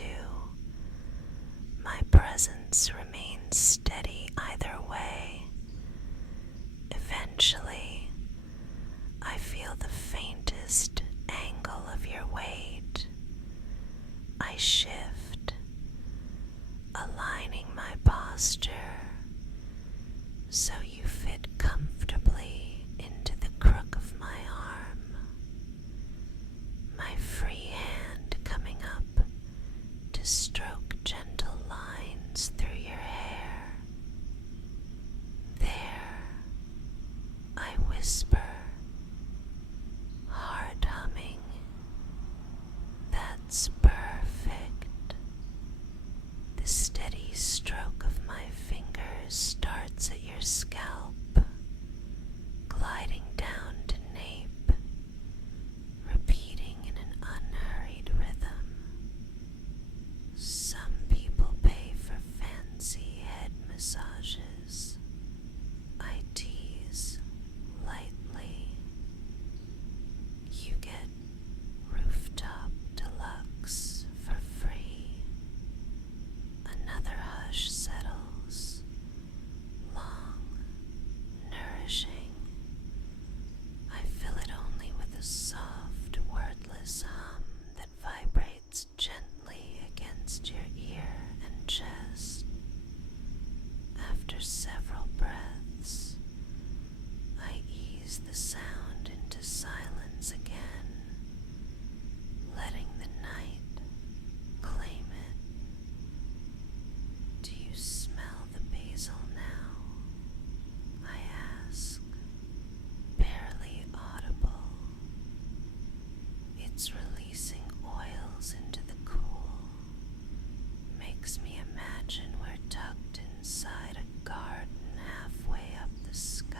My presence remains steady either way. Eventually, I feel the faintest angle of your weight. I shift, aligning my posture so you fit comfortably into the crook of my whisper, heart humming. That's perfect. The steady stroke of my fingers starts at your scalp, gliding down to nape, repeating in an unhurried rhythm. Some people pay for fancy head massages. I tease lightly. You get Rooftop Deluxe for free. Another hush settles, long, nourishing. I fill it only with a soft, wordless hum that vibrates gently against your ear and chest. After several breaths, I ease the sound into silence again, letting the night claim it. Do you smell the basil now? I ask, barely audible. It's releasing oils into the cool, makes me imagine we're tucked inside a garden halfway up the sky.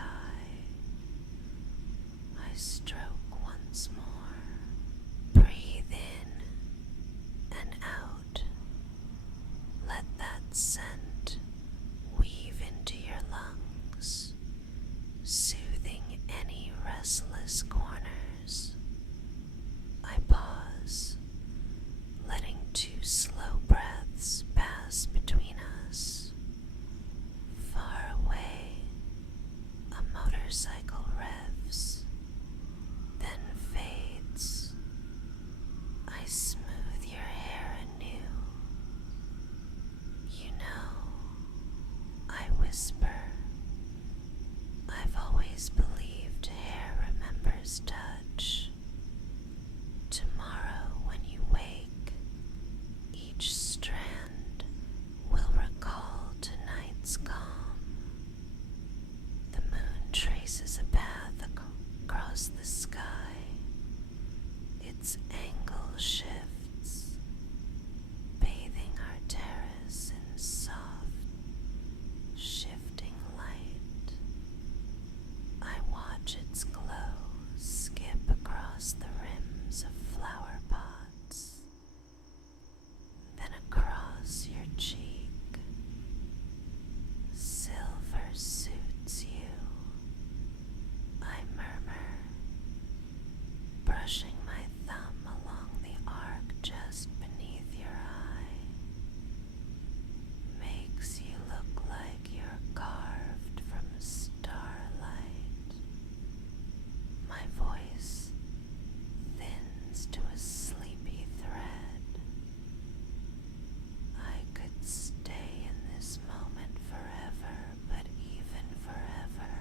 I stroke once more. Breathe in and out. Let that scent weave into your lungs, soothing any restless corners. I pause, letting 2 slow breaths pass between us. Far away, a motorcycle revs, then fades. I smooth your hair anew. You know, I whisper, I've always believed hair remembers touch. Tomorrow when you wake, each strand will recall tonight's calm. The moon traces a path across the sky. Its angle shifts, bathing our terrace in soft, shifting light. I watch its glow skip across the rims of flower pots, then across your cheek. Silver suits you, I murmur, brushing my thumb along the arc just beneath your eye. Makes you look like you're carved from starlight. My voice thins to a sleepy thread. I could stay in this moment forever, but even forever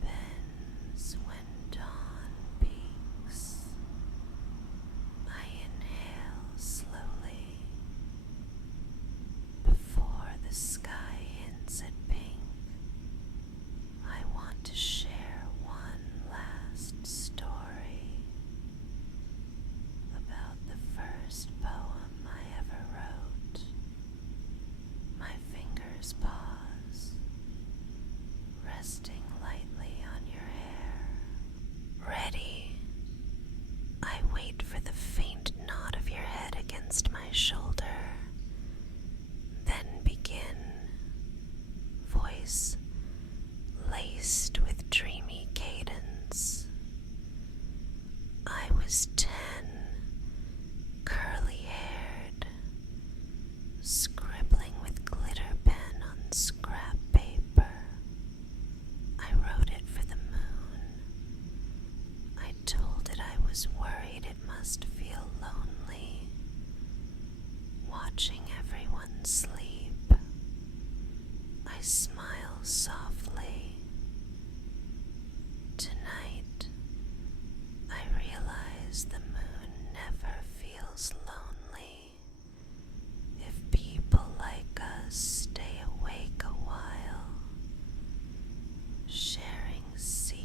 bends when dawn peaks. I inhale slowly. Before the sky hints at pink, I want to share one last story about the first poem I ever wrote. My fingers pause, resting lightly on your hair. Ready? I wait for the faint nod of your head against my shoulder, then begin, voice laced with dreamy cadence. I was 10, curly-haired, scribbling with glitter pen on scrap paper. I wrote it for the moon. I told it I was worried it must feel lonely, watching everyone sleep. I smile softly. Tonight, I realize the moon never feels lonely. If people like us stay awake a while, sharing secrets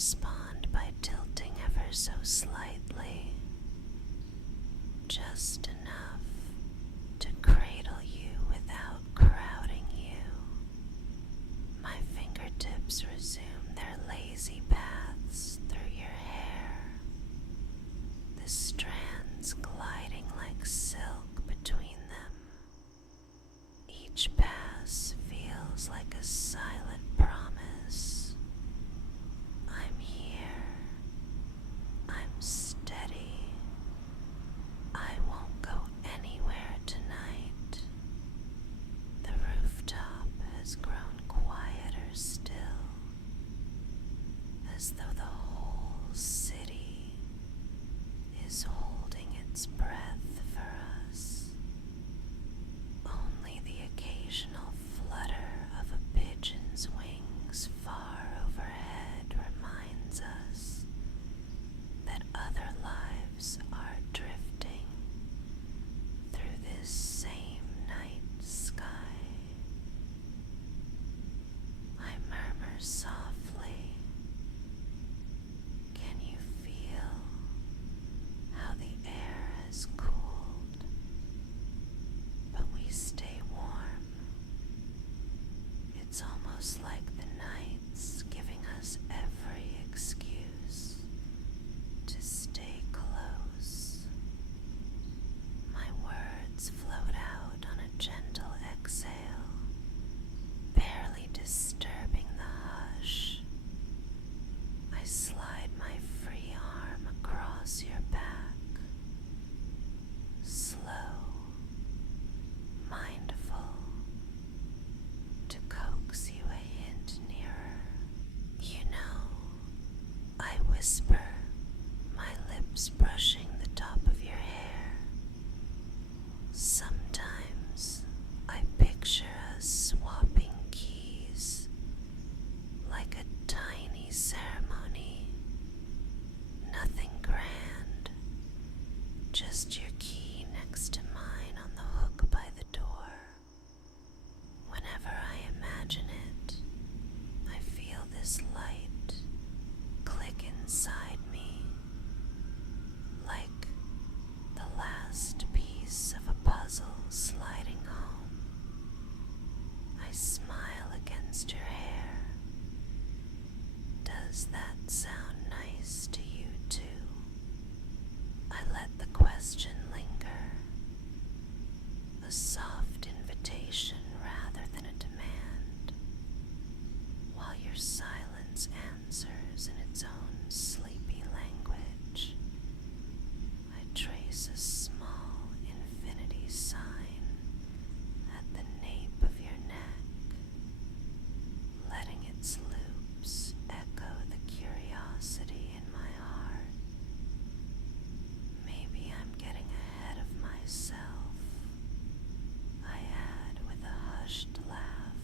respond by tilting ever so slightly, just enough to cradle you without crowding you. My fingertips resume their lazy paths through your hair, the strands gliding like silk between them. Each pass feels like a silent promise. I'm here. I'm steady. I won't go anywhere tonight. The rooftop has grown quieter still, as though the whole city is holding its breath for us. Only the occasional flutter of a pigeon's wings far overhead reminds us that other lives are drifting through this same night sky. I murmur softly, can you feel how the air has cooled, but we stay warm? It's almost like the night's giving us every excuse to stay close. My words float out on a gentle exhale, barely disturbing the hush. I slide my free arm across your back, slow, mindful, to coax you a hint nearer. You know, I whisper, my lips brushing the top of your hair. Sometimes I picture us swapping keys, like a tiny ceremony. Nothing grand, just your key next to mine on the hook by the door. Whenever I imagine it, I feel this light click inside me, like the last piece of a puzzle sliding home. I smile against your hair. Does that sound nice to you too? I let the question linger, a soft invitation rather than a demand, while your silence answers in its own sleepy language. I trace a small infinity sign at the nape of your neck, letting its loops echo the curiosity in my heart. Maybe I'm getting ahead of myself, I add with a hushed laugh.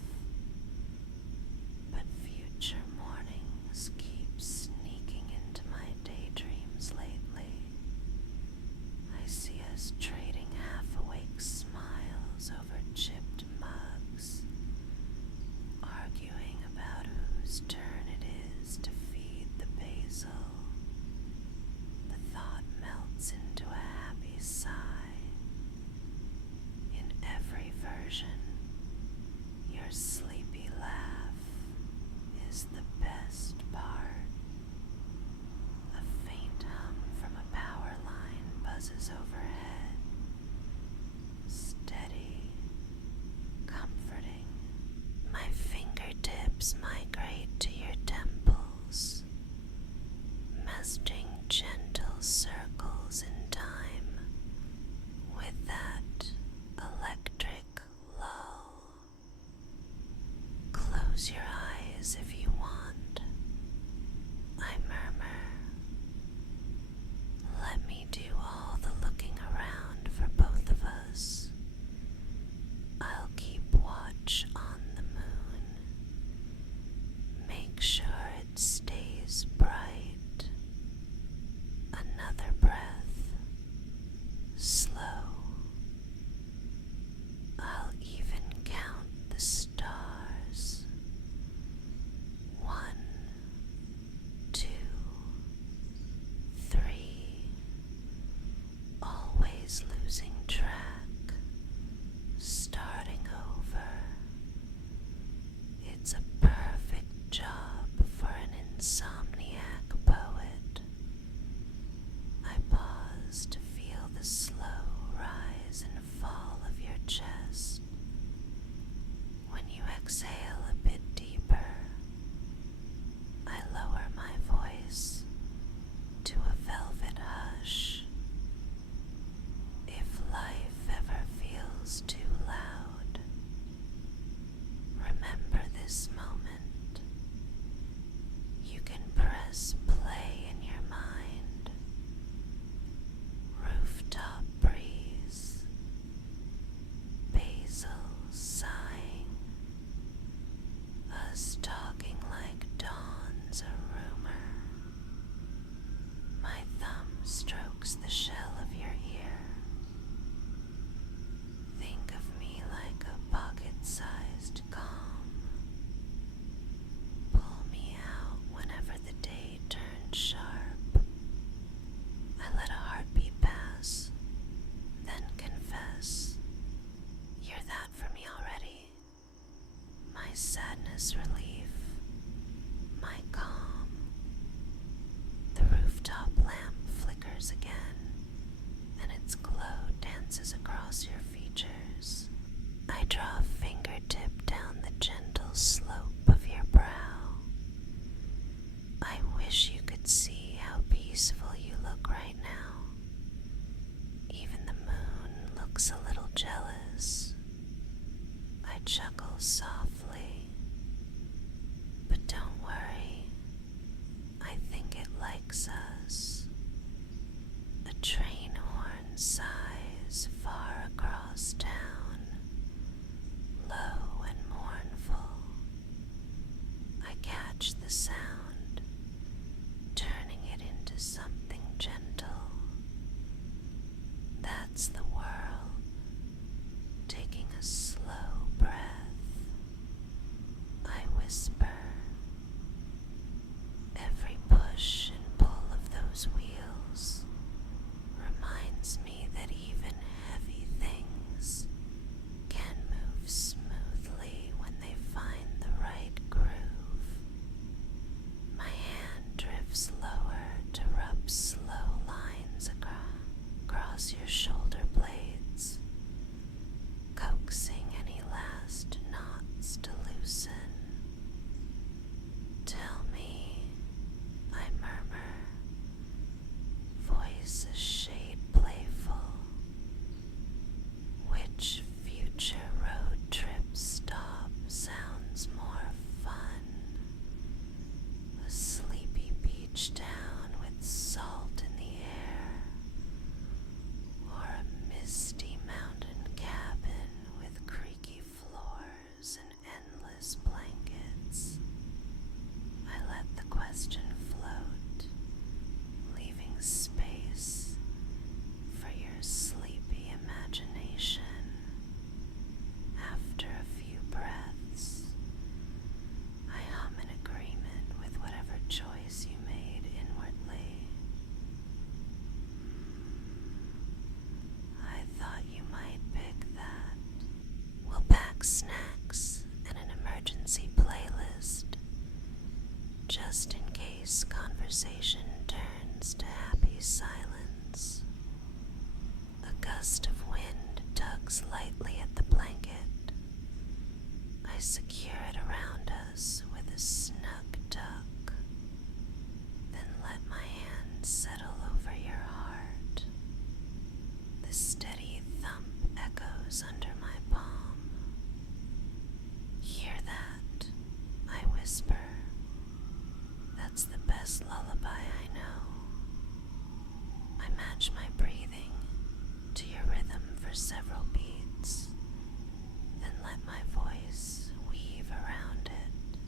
But future mornings keep sneaking into my daydreams lately. I see us trading half-awake smiles over chipped mugs, arguing about whose turn it is to feed the basil. The thought melts into a happy sigh. In every version, your sleepy laugh is the best part. A faint hum from a power line buzzes overhead, steady, comforting. My fingertips migrate to your temples, messaging gentle circles in time with that electric lull. Close your eyes if you want, I murmur. Let me do all the looking around for both of us. I'll keep watch on the moon. Make sure it stays bright. Another breath, slow. I'll even count the stars. insomniac poet. I pause to feel the slow rise and fall of your chest. When you exhale a bit deeper, I lower my voice to a velvet hush. If life ever feels too loud, remember this moment. You can press play in your mind. Rooftop breeze, basil sighing, us talking like dawn's a rumor. My thumb strokes the shell of your ear. Think of me like a pocket-sized calm. Pull me out whenever the day turns sharp. I let a heartbeat pass, then confess. You're that for me already. My sadness relief, my calm. The rooftop lamp flickers again, and its glow dances across your features. I draw a fingertip down the gentle slope of your brow. I wish you could see how peaceful you look right now. Even the moon looks a little jealous. I chuckle softly, but don't worry, I think it likes us. A train horn sighs far across town, low and mournful. I catch the sound, turning it into something gentle. That's the world, taking a slow breath. I whisper. Every push and pull of those wheels reminds me that even heavy things can move smoothly when they find the right groove. My hand drifts lower to rub slow lines across your shoulder blades, coaxing any last knots to loosen. Tell me, I murmur, voice a shade playful. Which future road trip stop sounds more fun? A sleepy beach town with salt in the air, or a misty mountain cabin with creaky floors and endless blankets? I let the question float, leaving space for your sleepy imagination. After a few breaths, I hum in agreement with whatever choice you made inwardly. I thought you might pick that. We'll pack snacks and an emergency playlist, just in case conversation turns to happy silence. A gust of wind tugs lightly at the blanket. I secure it around us with a snug tuck, then let my hand settle over your heart. The steady thump echoes under my palm. Hear that? I whisper. That's the best lullaby I know. I match my breathing to your rhythm for several beats, then let my voice weave around it.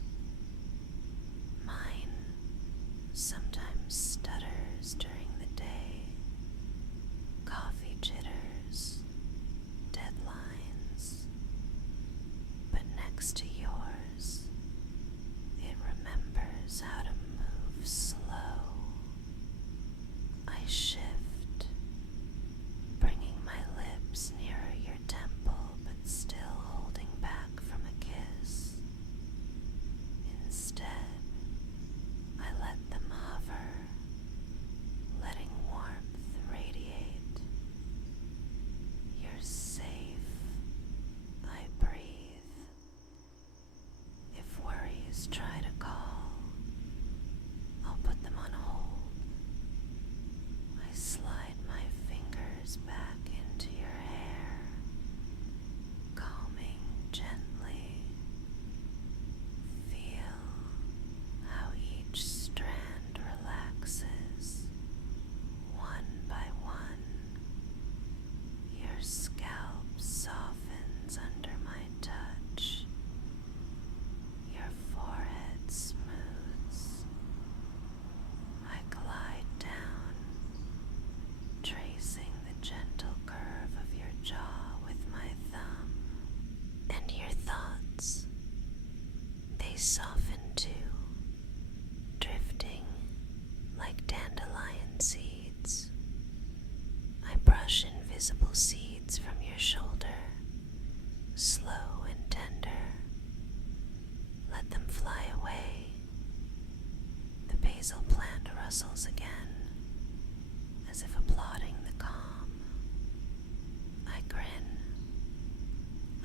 basil plant rustles again, as if applauding the calm. I grin.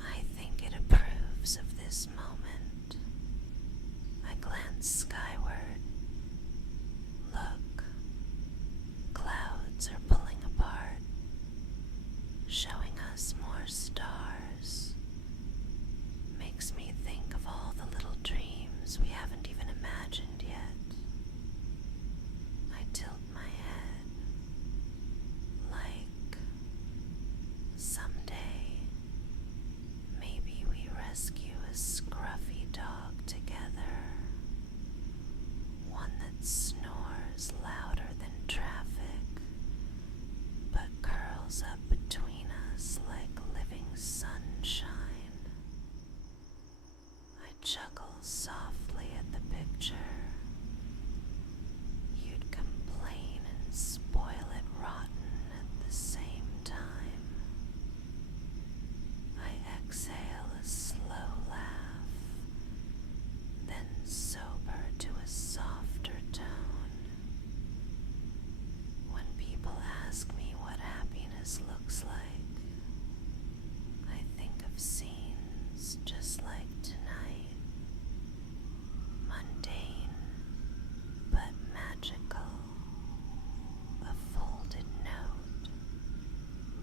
I think it approves of this moment. I glance skyward. Look, clouds are pulling apart, showing us more stars. Makes me think of all the little dreams we haven't even imagined yet. I tilt my head, like someday maybe we rescue a scruffy dog together, one that snores louder than traffic, but curls up between us like living sunshine. I chuckle softly at the picture. You'd complain and spoil it rotten at the same time. I exhale a slow laugh, then sober to a softer tone. When people ask me what happiness looks like, I think of scenes just like tonight, mundane but magical. A folded note,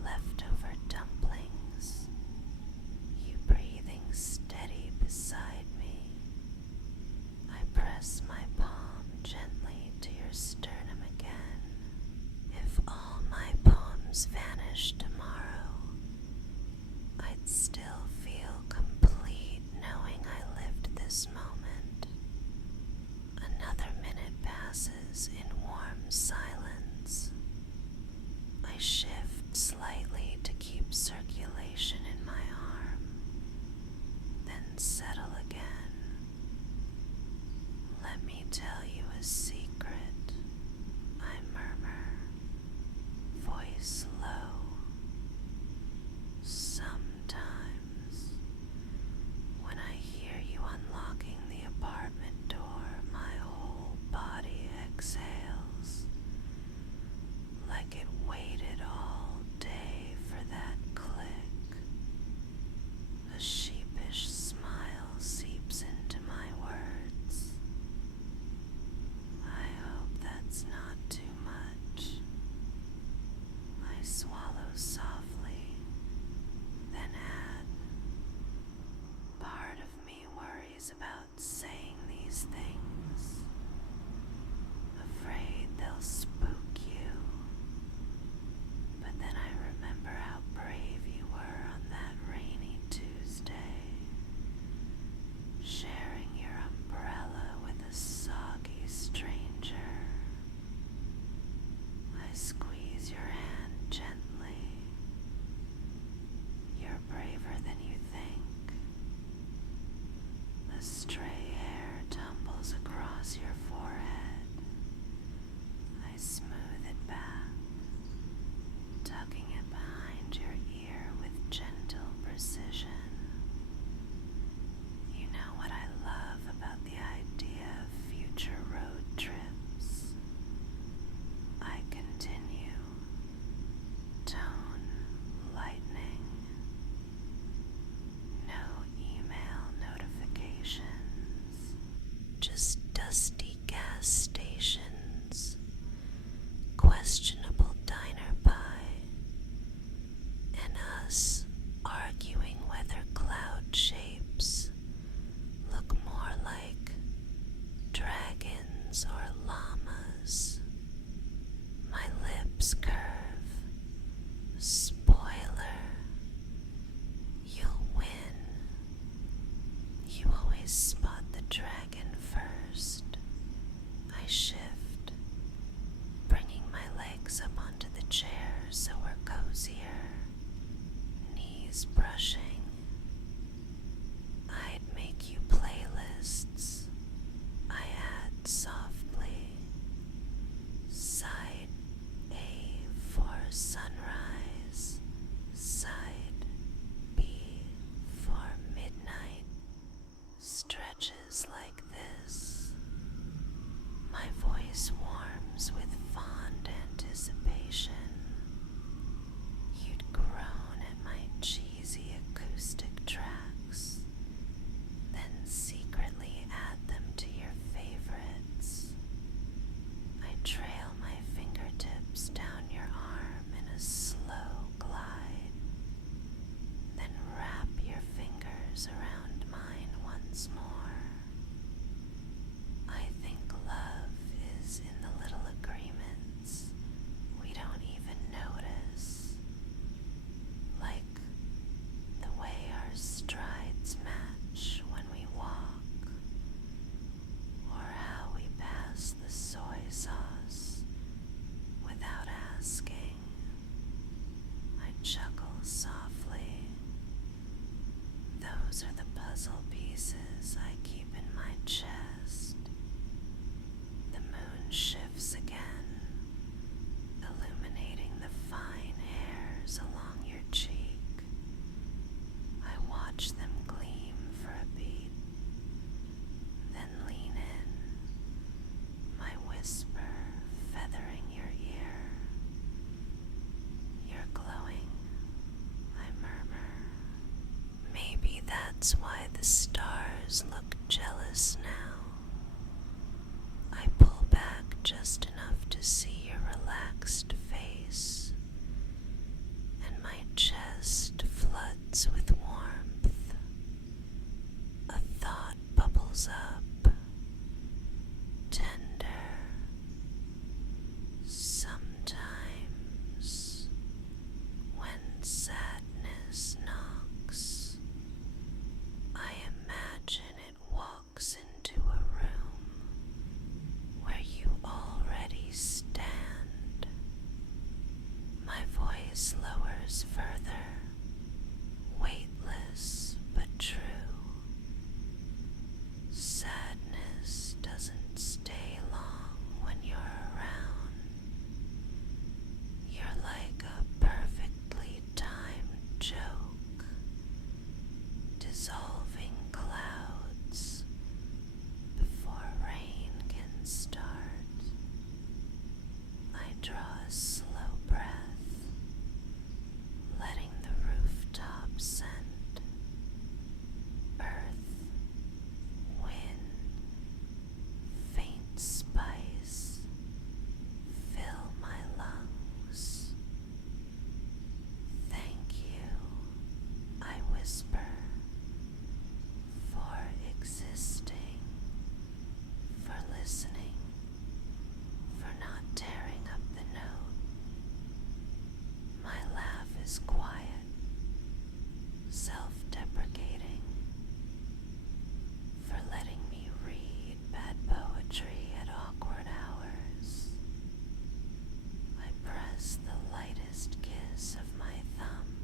leftover dumplings, you breathing steady beside me. I press my palm gently to your sternum again. If all my poems vanished tomorrow, I'd still feel complete knowing I lived this moment. Another minute passes in warm silence. I shift slightly to keep circulation in my arm, then settle again. Let me tell you a secret, I murmur, voice low. Sometimes, when I hear you unlocking the apartment door, my whole body exhales, like it waited all day for that click. A sheepish smile seeps into my words. I hope that's not too much. I swallow softly, then add, part of me worries about saying these things, afraid they'll spook you. But then I remember how brave you were on that rainy Tuesday, sharing your umbrella with a soggy stranger. I squeeze your hand gently. You're braver than you think. A stray hair tumbles across your forehead. I smooth it back, tucking it behind your ear with gentle precision. You know what I love about the idea of future road trips. I continue, tone lightening. No email notifications, just dusty gas stations, questionable diner pie, and us arguing whether cloud shapes look more like dragons or llamas. My lips curve. Spoiler. You'll win. You always spot the dragon first. I shift, bringing my legs up onto the chair so we're cozier, knees brushing. I'd make you playlists, I add softly. to see your relaxed face, and my chest floods with warmth. A thought bubbles up, tender. Sometimes, when sadness knocks, I imagine it walks into a room where you already stand. My voice lowers further, weightless but true. Sadness doesn't stay long when you're around. You're like a perfectly timed joke, dissolving clouds before rain can start. I draw a slow breath, letting the rooftop scent, earth, wind, faint spice fill my lungs. Thank you, I whisper, for existing, for listening, for not tearing up the note. My laugh is quiet, self-deprecating, for letting me read bad poetry at awkward hours. I press the lightest kiss of my thumb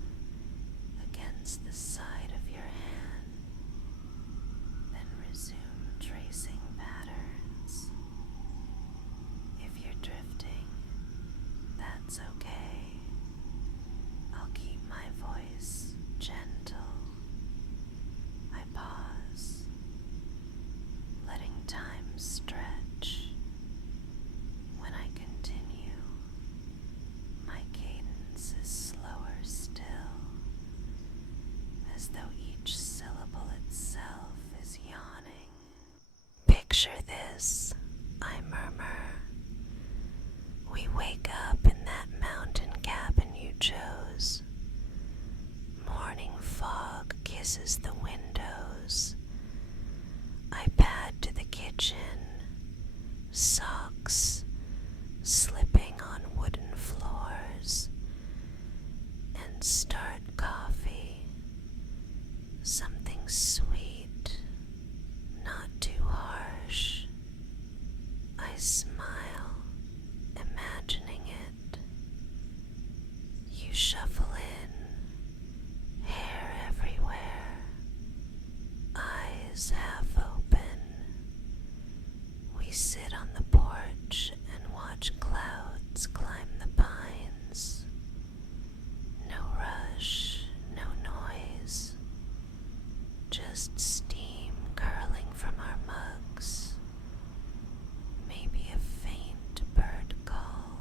against the side of your hand, then resume tracing patterns. If you're drifting, that's okay. I'll keep my voice gentle. I pause, letting time stretch. When I continue, my cadence is slower still, as though each syllable itself is yawning. Picture this, I murmur. We wake up in that mountain cabin you chose. Morning fog kisses the windows. I pad to the kitchen, socks slipping on wooden floors, and start coffee. Something sweet, not too harsh. I smile, imagining it. You shuffle in, hair everywhere, eyes half open. We sit on the porch and watch clouds climb the pines. No rush, no noise, just steam curling from our mugs. Maybe a faint bird call.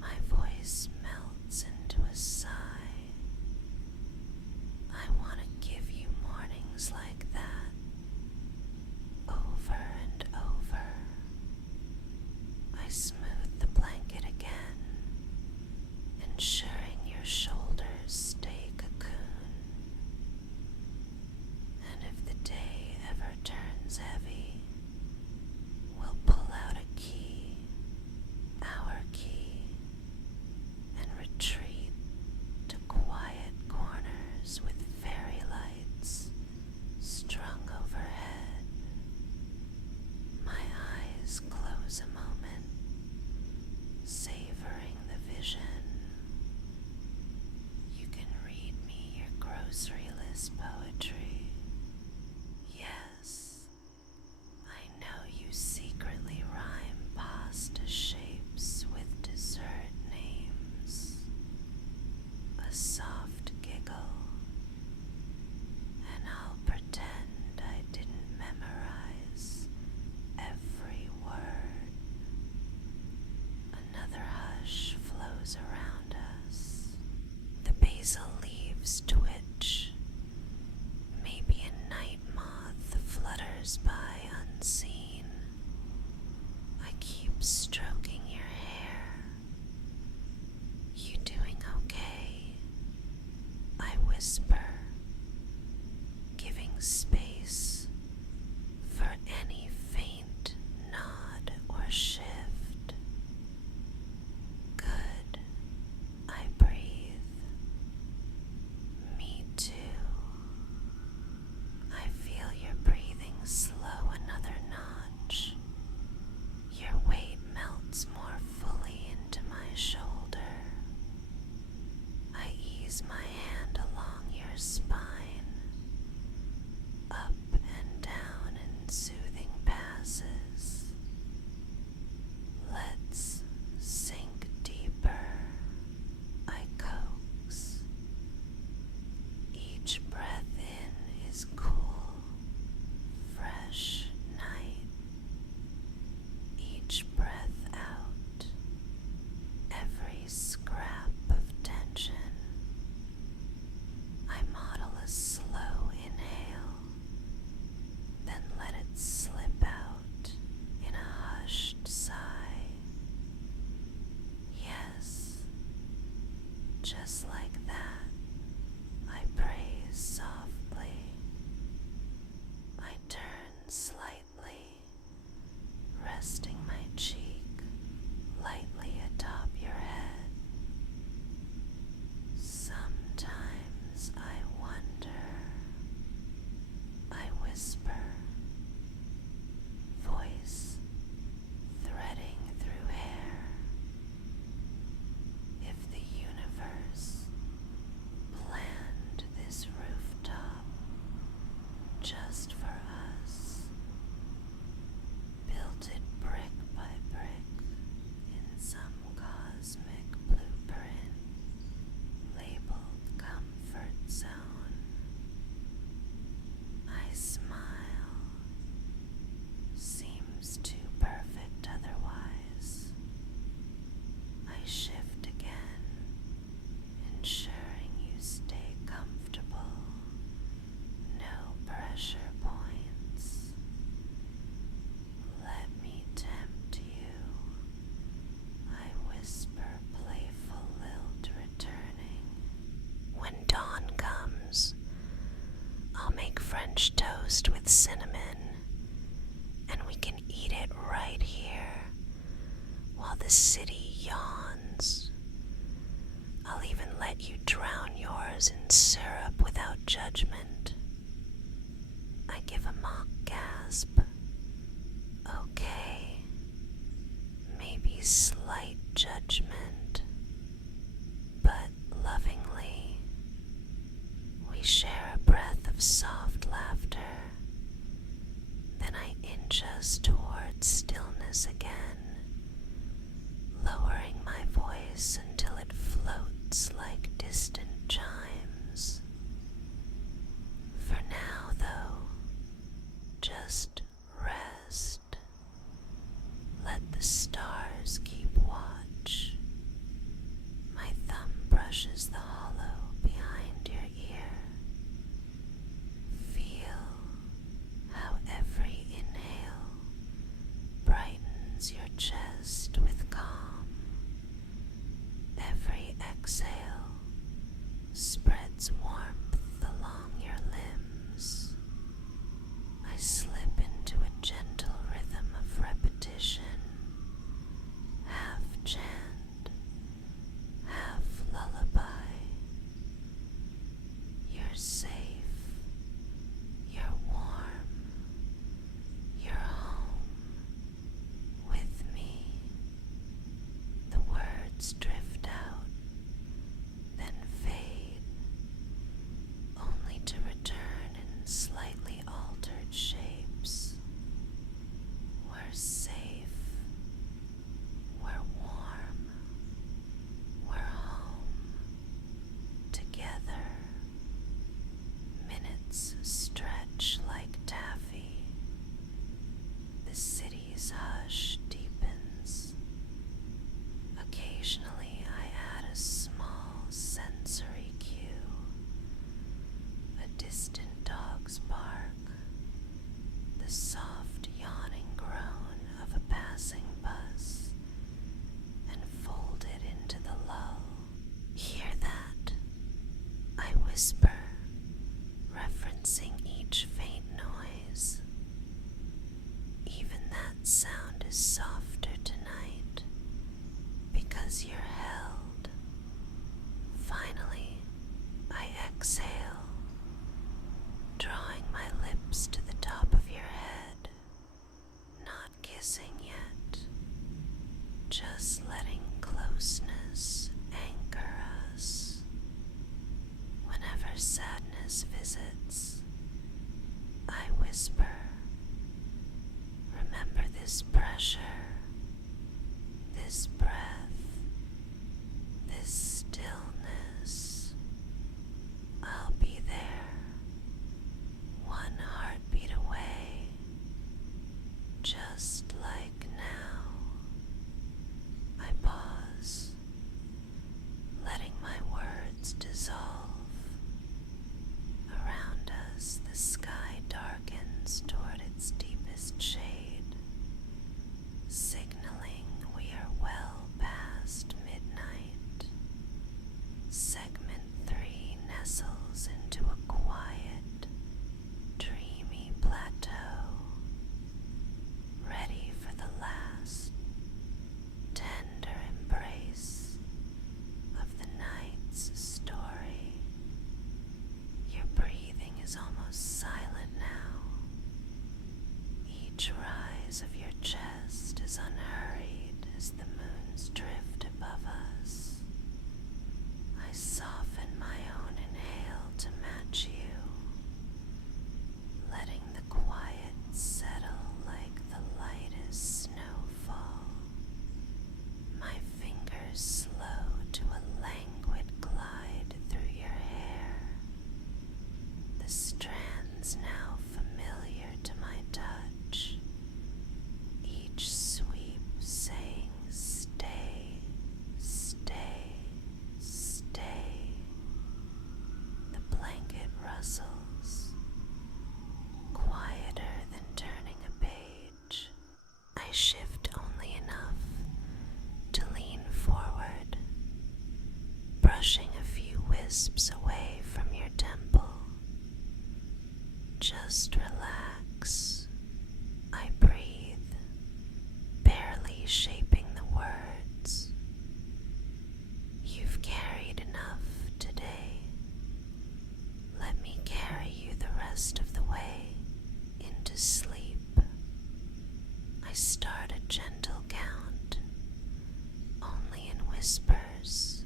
My voice melts into a sigh. I want to give you mornings like that, over and over. I smooth the blanket again, ensuring your shoulders stay cocoon. And if the day ever turns heavy, we'll pull out a key, our key, and retreat to quiet corners with fairy lights strung overhead. My eyes close a moment, savoring the vision. You can read me your grocery list poetry. Yes, I know you secretly rhyme pasta shapes with dessert names. A soft giggle, and I'll pretend I didn't memorize every word. Another hush flows around us. The basil leaves twitch. Maybe a night moth flutters by unseen. I keep stroking Just like that, I praise softly. I turn slightly, resting my cheek lightly atop your head. Sometimes I wonder. I whisper, voice threading through hair. If the universe planned this rooftop just for us, built it brick by brick in some cosmic blueprint labeled comfort zone, I smile. Seems too perfect otherwise. I shift again, ensuring you stay comfortable. No pressure points. Let me tempt you. I whisper, playful lilt returning. When dawn comes, I'll make French toast with cinnamon, and we can eat it right here while the city yawns. I'll even let you drown yours in syrup without judgment. I give a mock gasp. Okay, maybe slight judgment, but lovingly. We share a breath of soft laughter. Then I inch us towards stillness again, lowering my voice until it floats like distant chimes. For now, though, just rest. Let the stars keep watch. My thumb brushes the hollow behind your ear. Feel how every inhale brightens your chest with calm. Every exhale spreads warmth along your limbs. I slip into a gentle rhythm of repetition, half chant, half lullaby. You're safe, you're warm, you're home with me. The words drift out, then fade, only to return in slightly altered shapes. We're safe, we're warm, we're home, together. Minutes stretch like taffy. The city's hush deepens. Occasionally I add a small sensory cue. A distant dog's bark, the soft yawning groan of a passing bus, and fold it into the lull. Hear that? I whisper, referencing each faint noise. Even that sound is softer tonight because you're held. Finally, I exhale, drawing my lips to the top of your head, not kissing yet, just letting closeness anchor us. Whenever sadness visits, I whisper, remember this pressure, this breath, this stillness. I'll be there, one heartbeat away, just like now. I pause, letting my words dissolve. Around us, the sky darkens toward its deepest shade, signaling we are well past soften my own inhale to match you, letting the quiet settle like the lightest snowfall. My fingers slow to a languid glide through your hair, the strands now familiar to my touch, each sweep saying stay, stay, stay. The blanket rustles, quieter than turning a page. I shift only enough to lean forward, brushing a few wisps away from your temple. Just relax. I breathe, barely shaping the words. You've carried enough today. Let me carry you the rest of the way into sleep. I start a gentle count, only in whispers,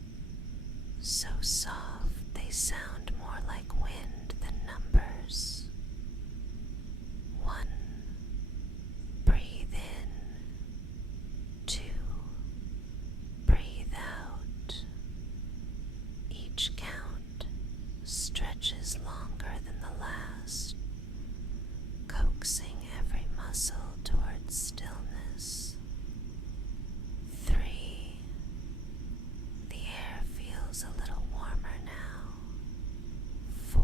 so soft they sound more like wind than numbers. 1. Breathe in. 2. Breathe out. Each count stretches longer than the last, coaxing every muscle towards stillness. 3. The air feels a little warmer now. 4.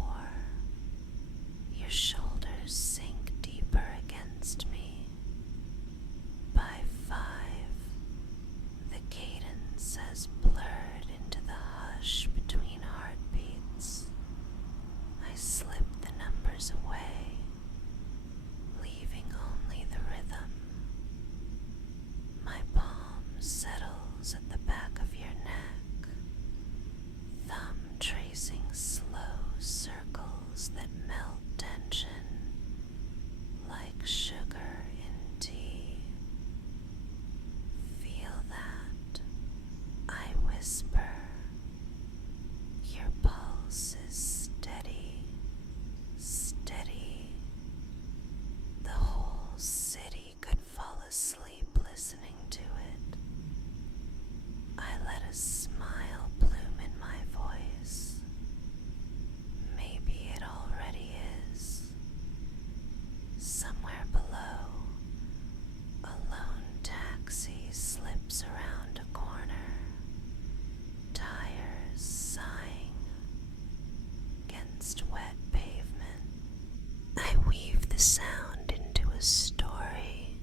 Your shoulders sink deeper against me. By 5, the cadence has blurred into the hush between heartbeats. I slip the numbers away, leaving only the rhythm. My palm settles at the back of your neck, thumb tracing slow circles that melt tension like sugar in tea. Feel that, I whisper. Your pulse is steady, steady. The whole city could fall asleep listening to it. I let a smile bloom in my voice. Maybe it already is. Somewhere below, a lone taxi slips around a corner, tires sighing against wet pavement. I weave the sound into a story.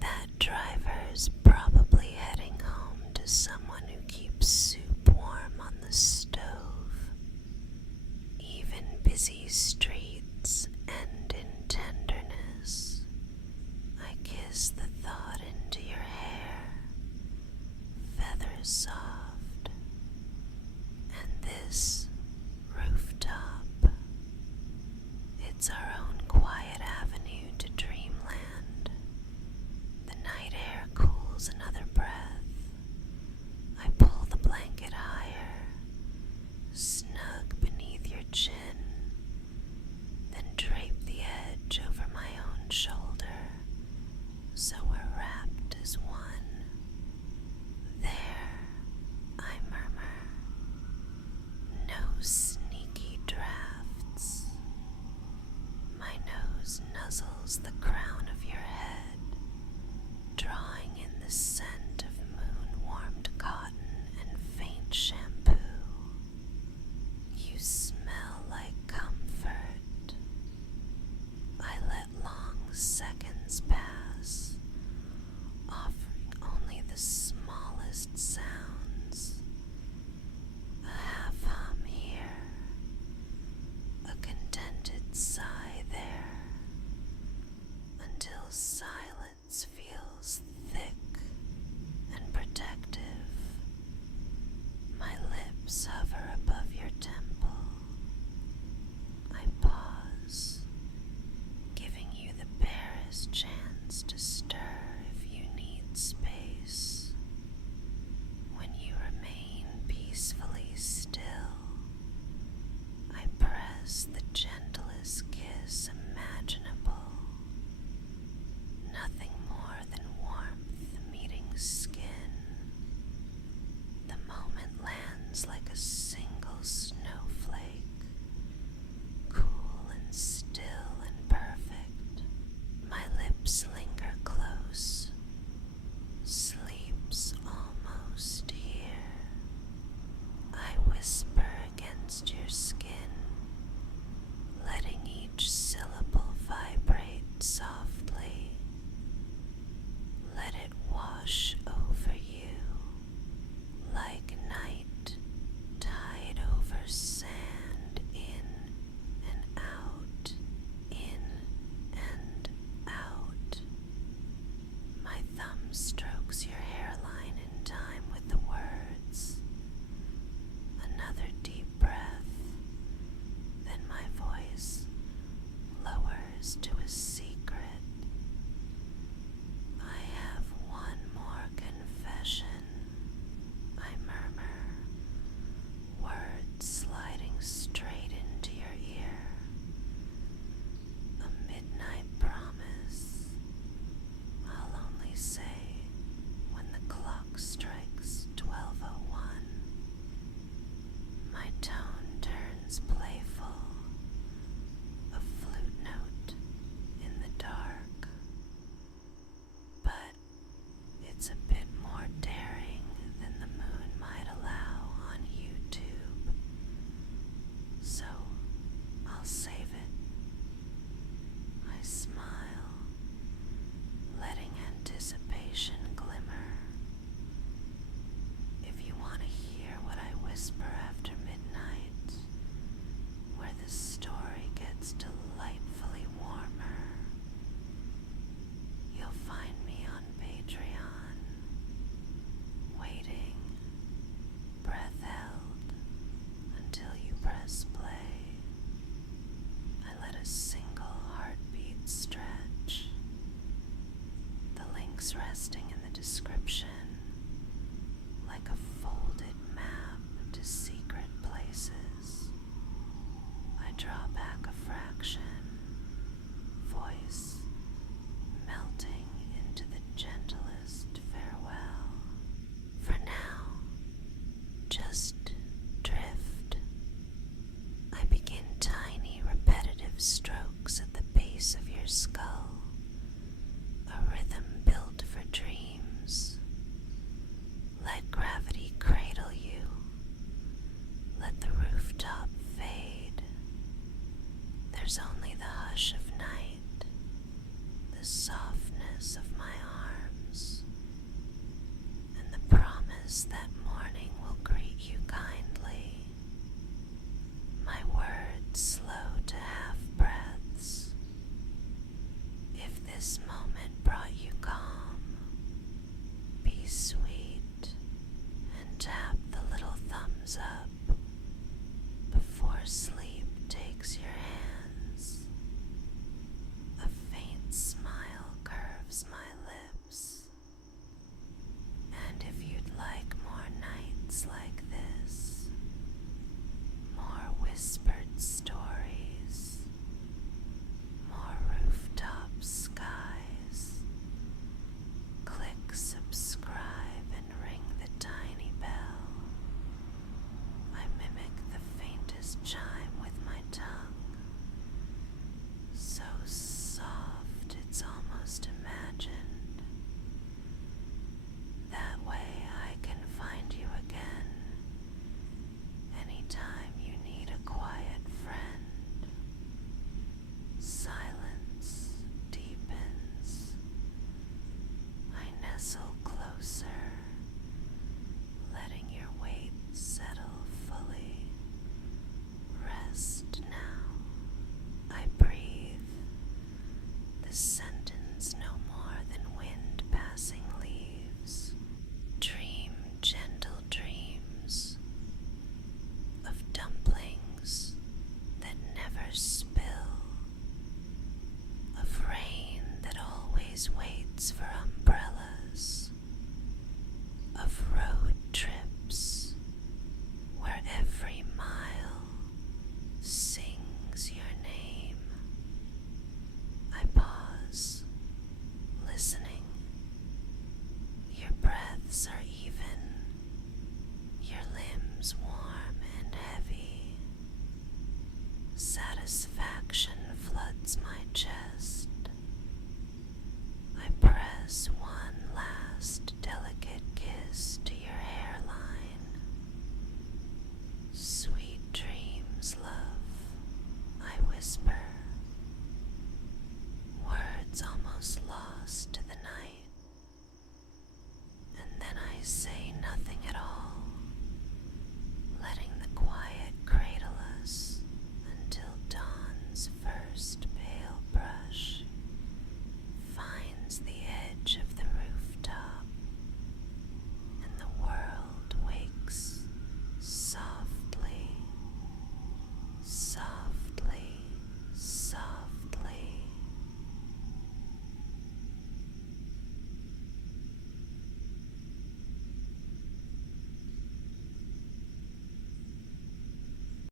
That driver's probably heading home to someone who keeps soup warm on the stove. Even busy streets end in tenderness. I kiss the thought into your hair, feathers soft. And this rooftop, it's our own quiet avenue to dreamland. The night air cools another breath. I pull the blanket higher, snug beneath your chin, then drape the edge over my own shoulder, so we're wrapped as one. There, legs resting in the description, like a folded map to secret places. I draw back a fraction, voice melting into the gentlest farewell. For now, just drift. I begin tiny repetitive strokes at the base of your skull, a rhythm built for dreams. Let gravity cradle you. Let the rooftop fade. There's only the hush of night, the softness of my arms, and the promise that morning will greet you kindly. My words slow to half breaths. If this moment brought you calm, be sweet and tap the little thumbs up before sleep takes your hands. A faint smile curves my lips. And if you'd like more nights like this, more whispered stories, more rooftop skies, click subscribe and ring the tiny bell. I mimic the faintest chime with my tongue, so soft it's almost imagined. That way I can find you again anytime you need a quiet friend. Silence deepens. I nestle closer, letting your weight settle fully. Rest now. I breathe. The sentence no more than wind passing leaves. Dream gentle dreams of dumplings that never spill, of rain that always waits for umbrellas, of road trips where every mile sings your name. I pause, listening. Your breaths are even, your limbs warm and heavy. Satisfaction floods my chest. I press one last delicate kiss to your hairline. Sweet dreams, love, I whisper. Words almost lost to the night. And then I say nothing at all, letting the quiet cradle us until dawn's first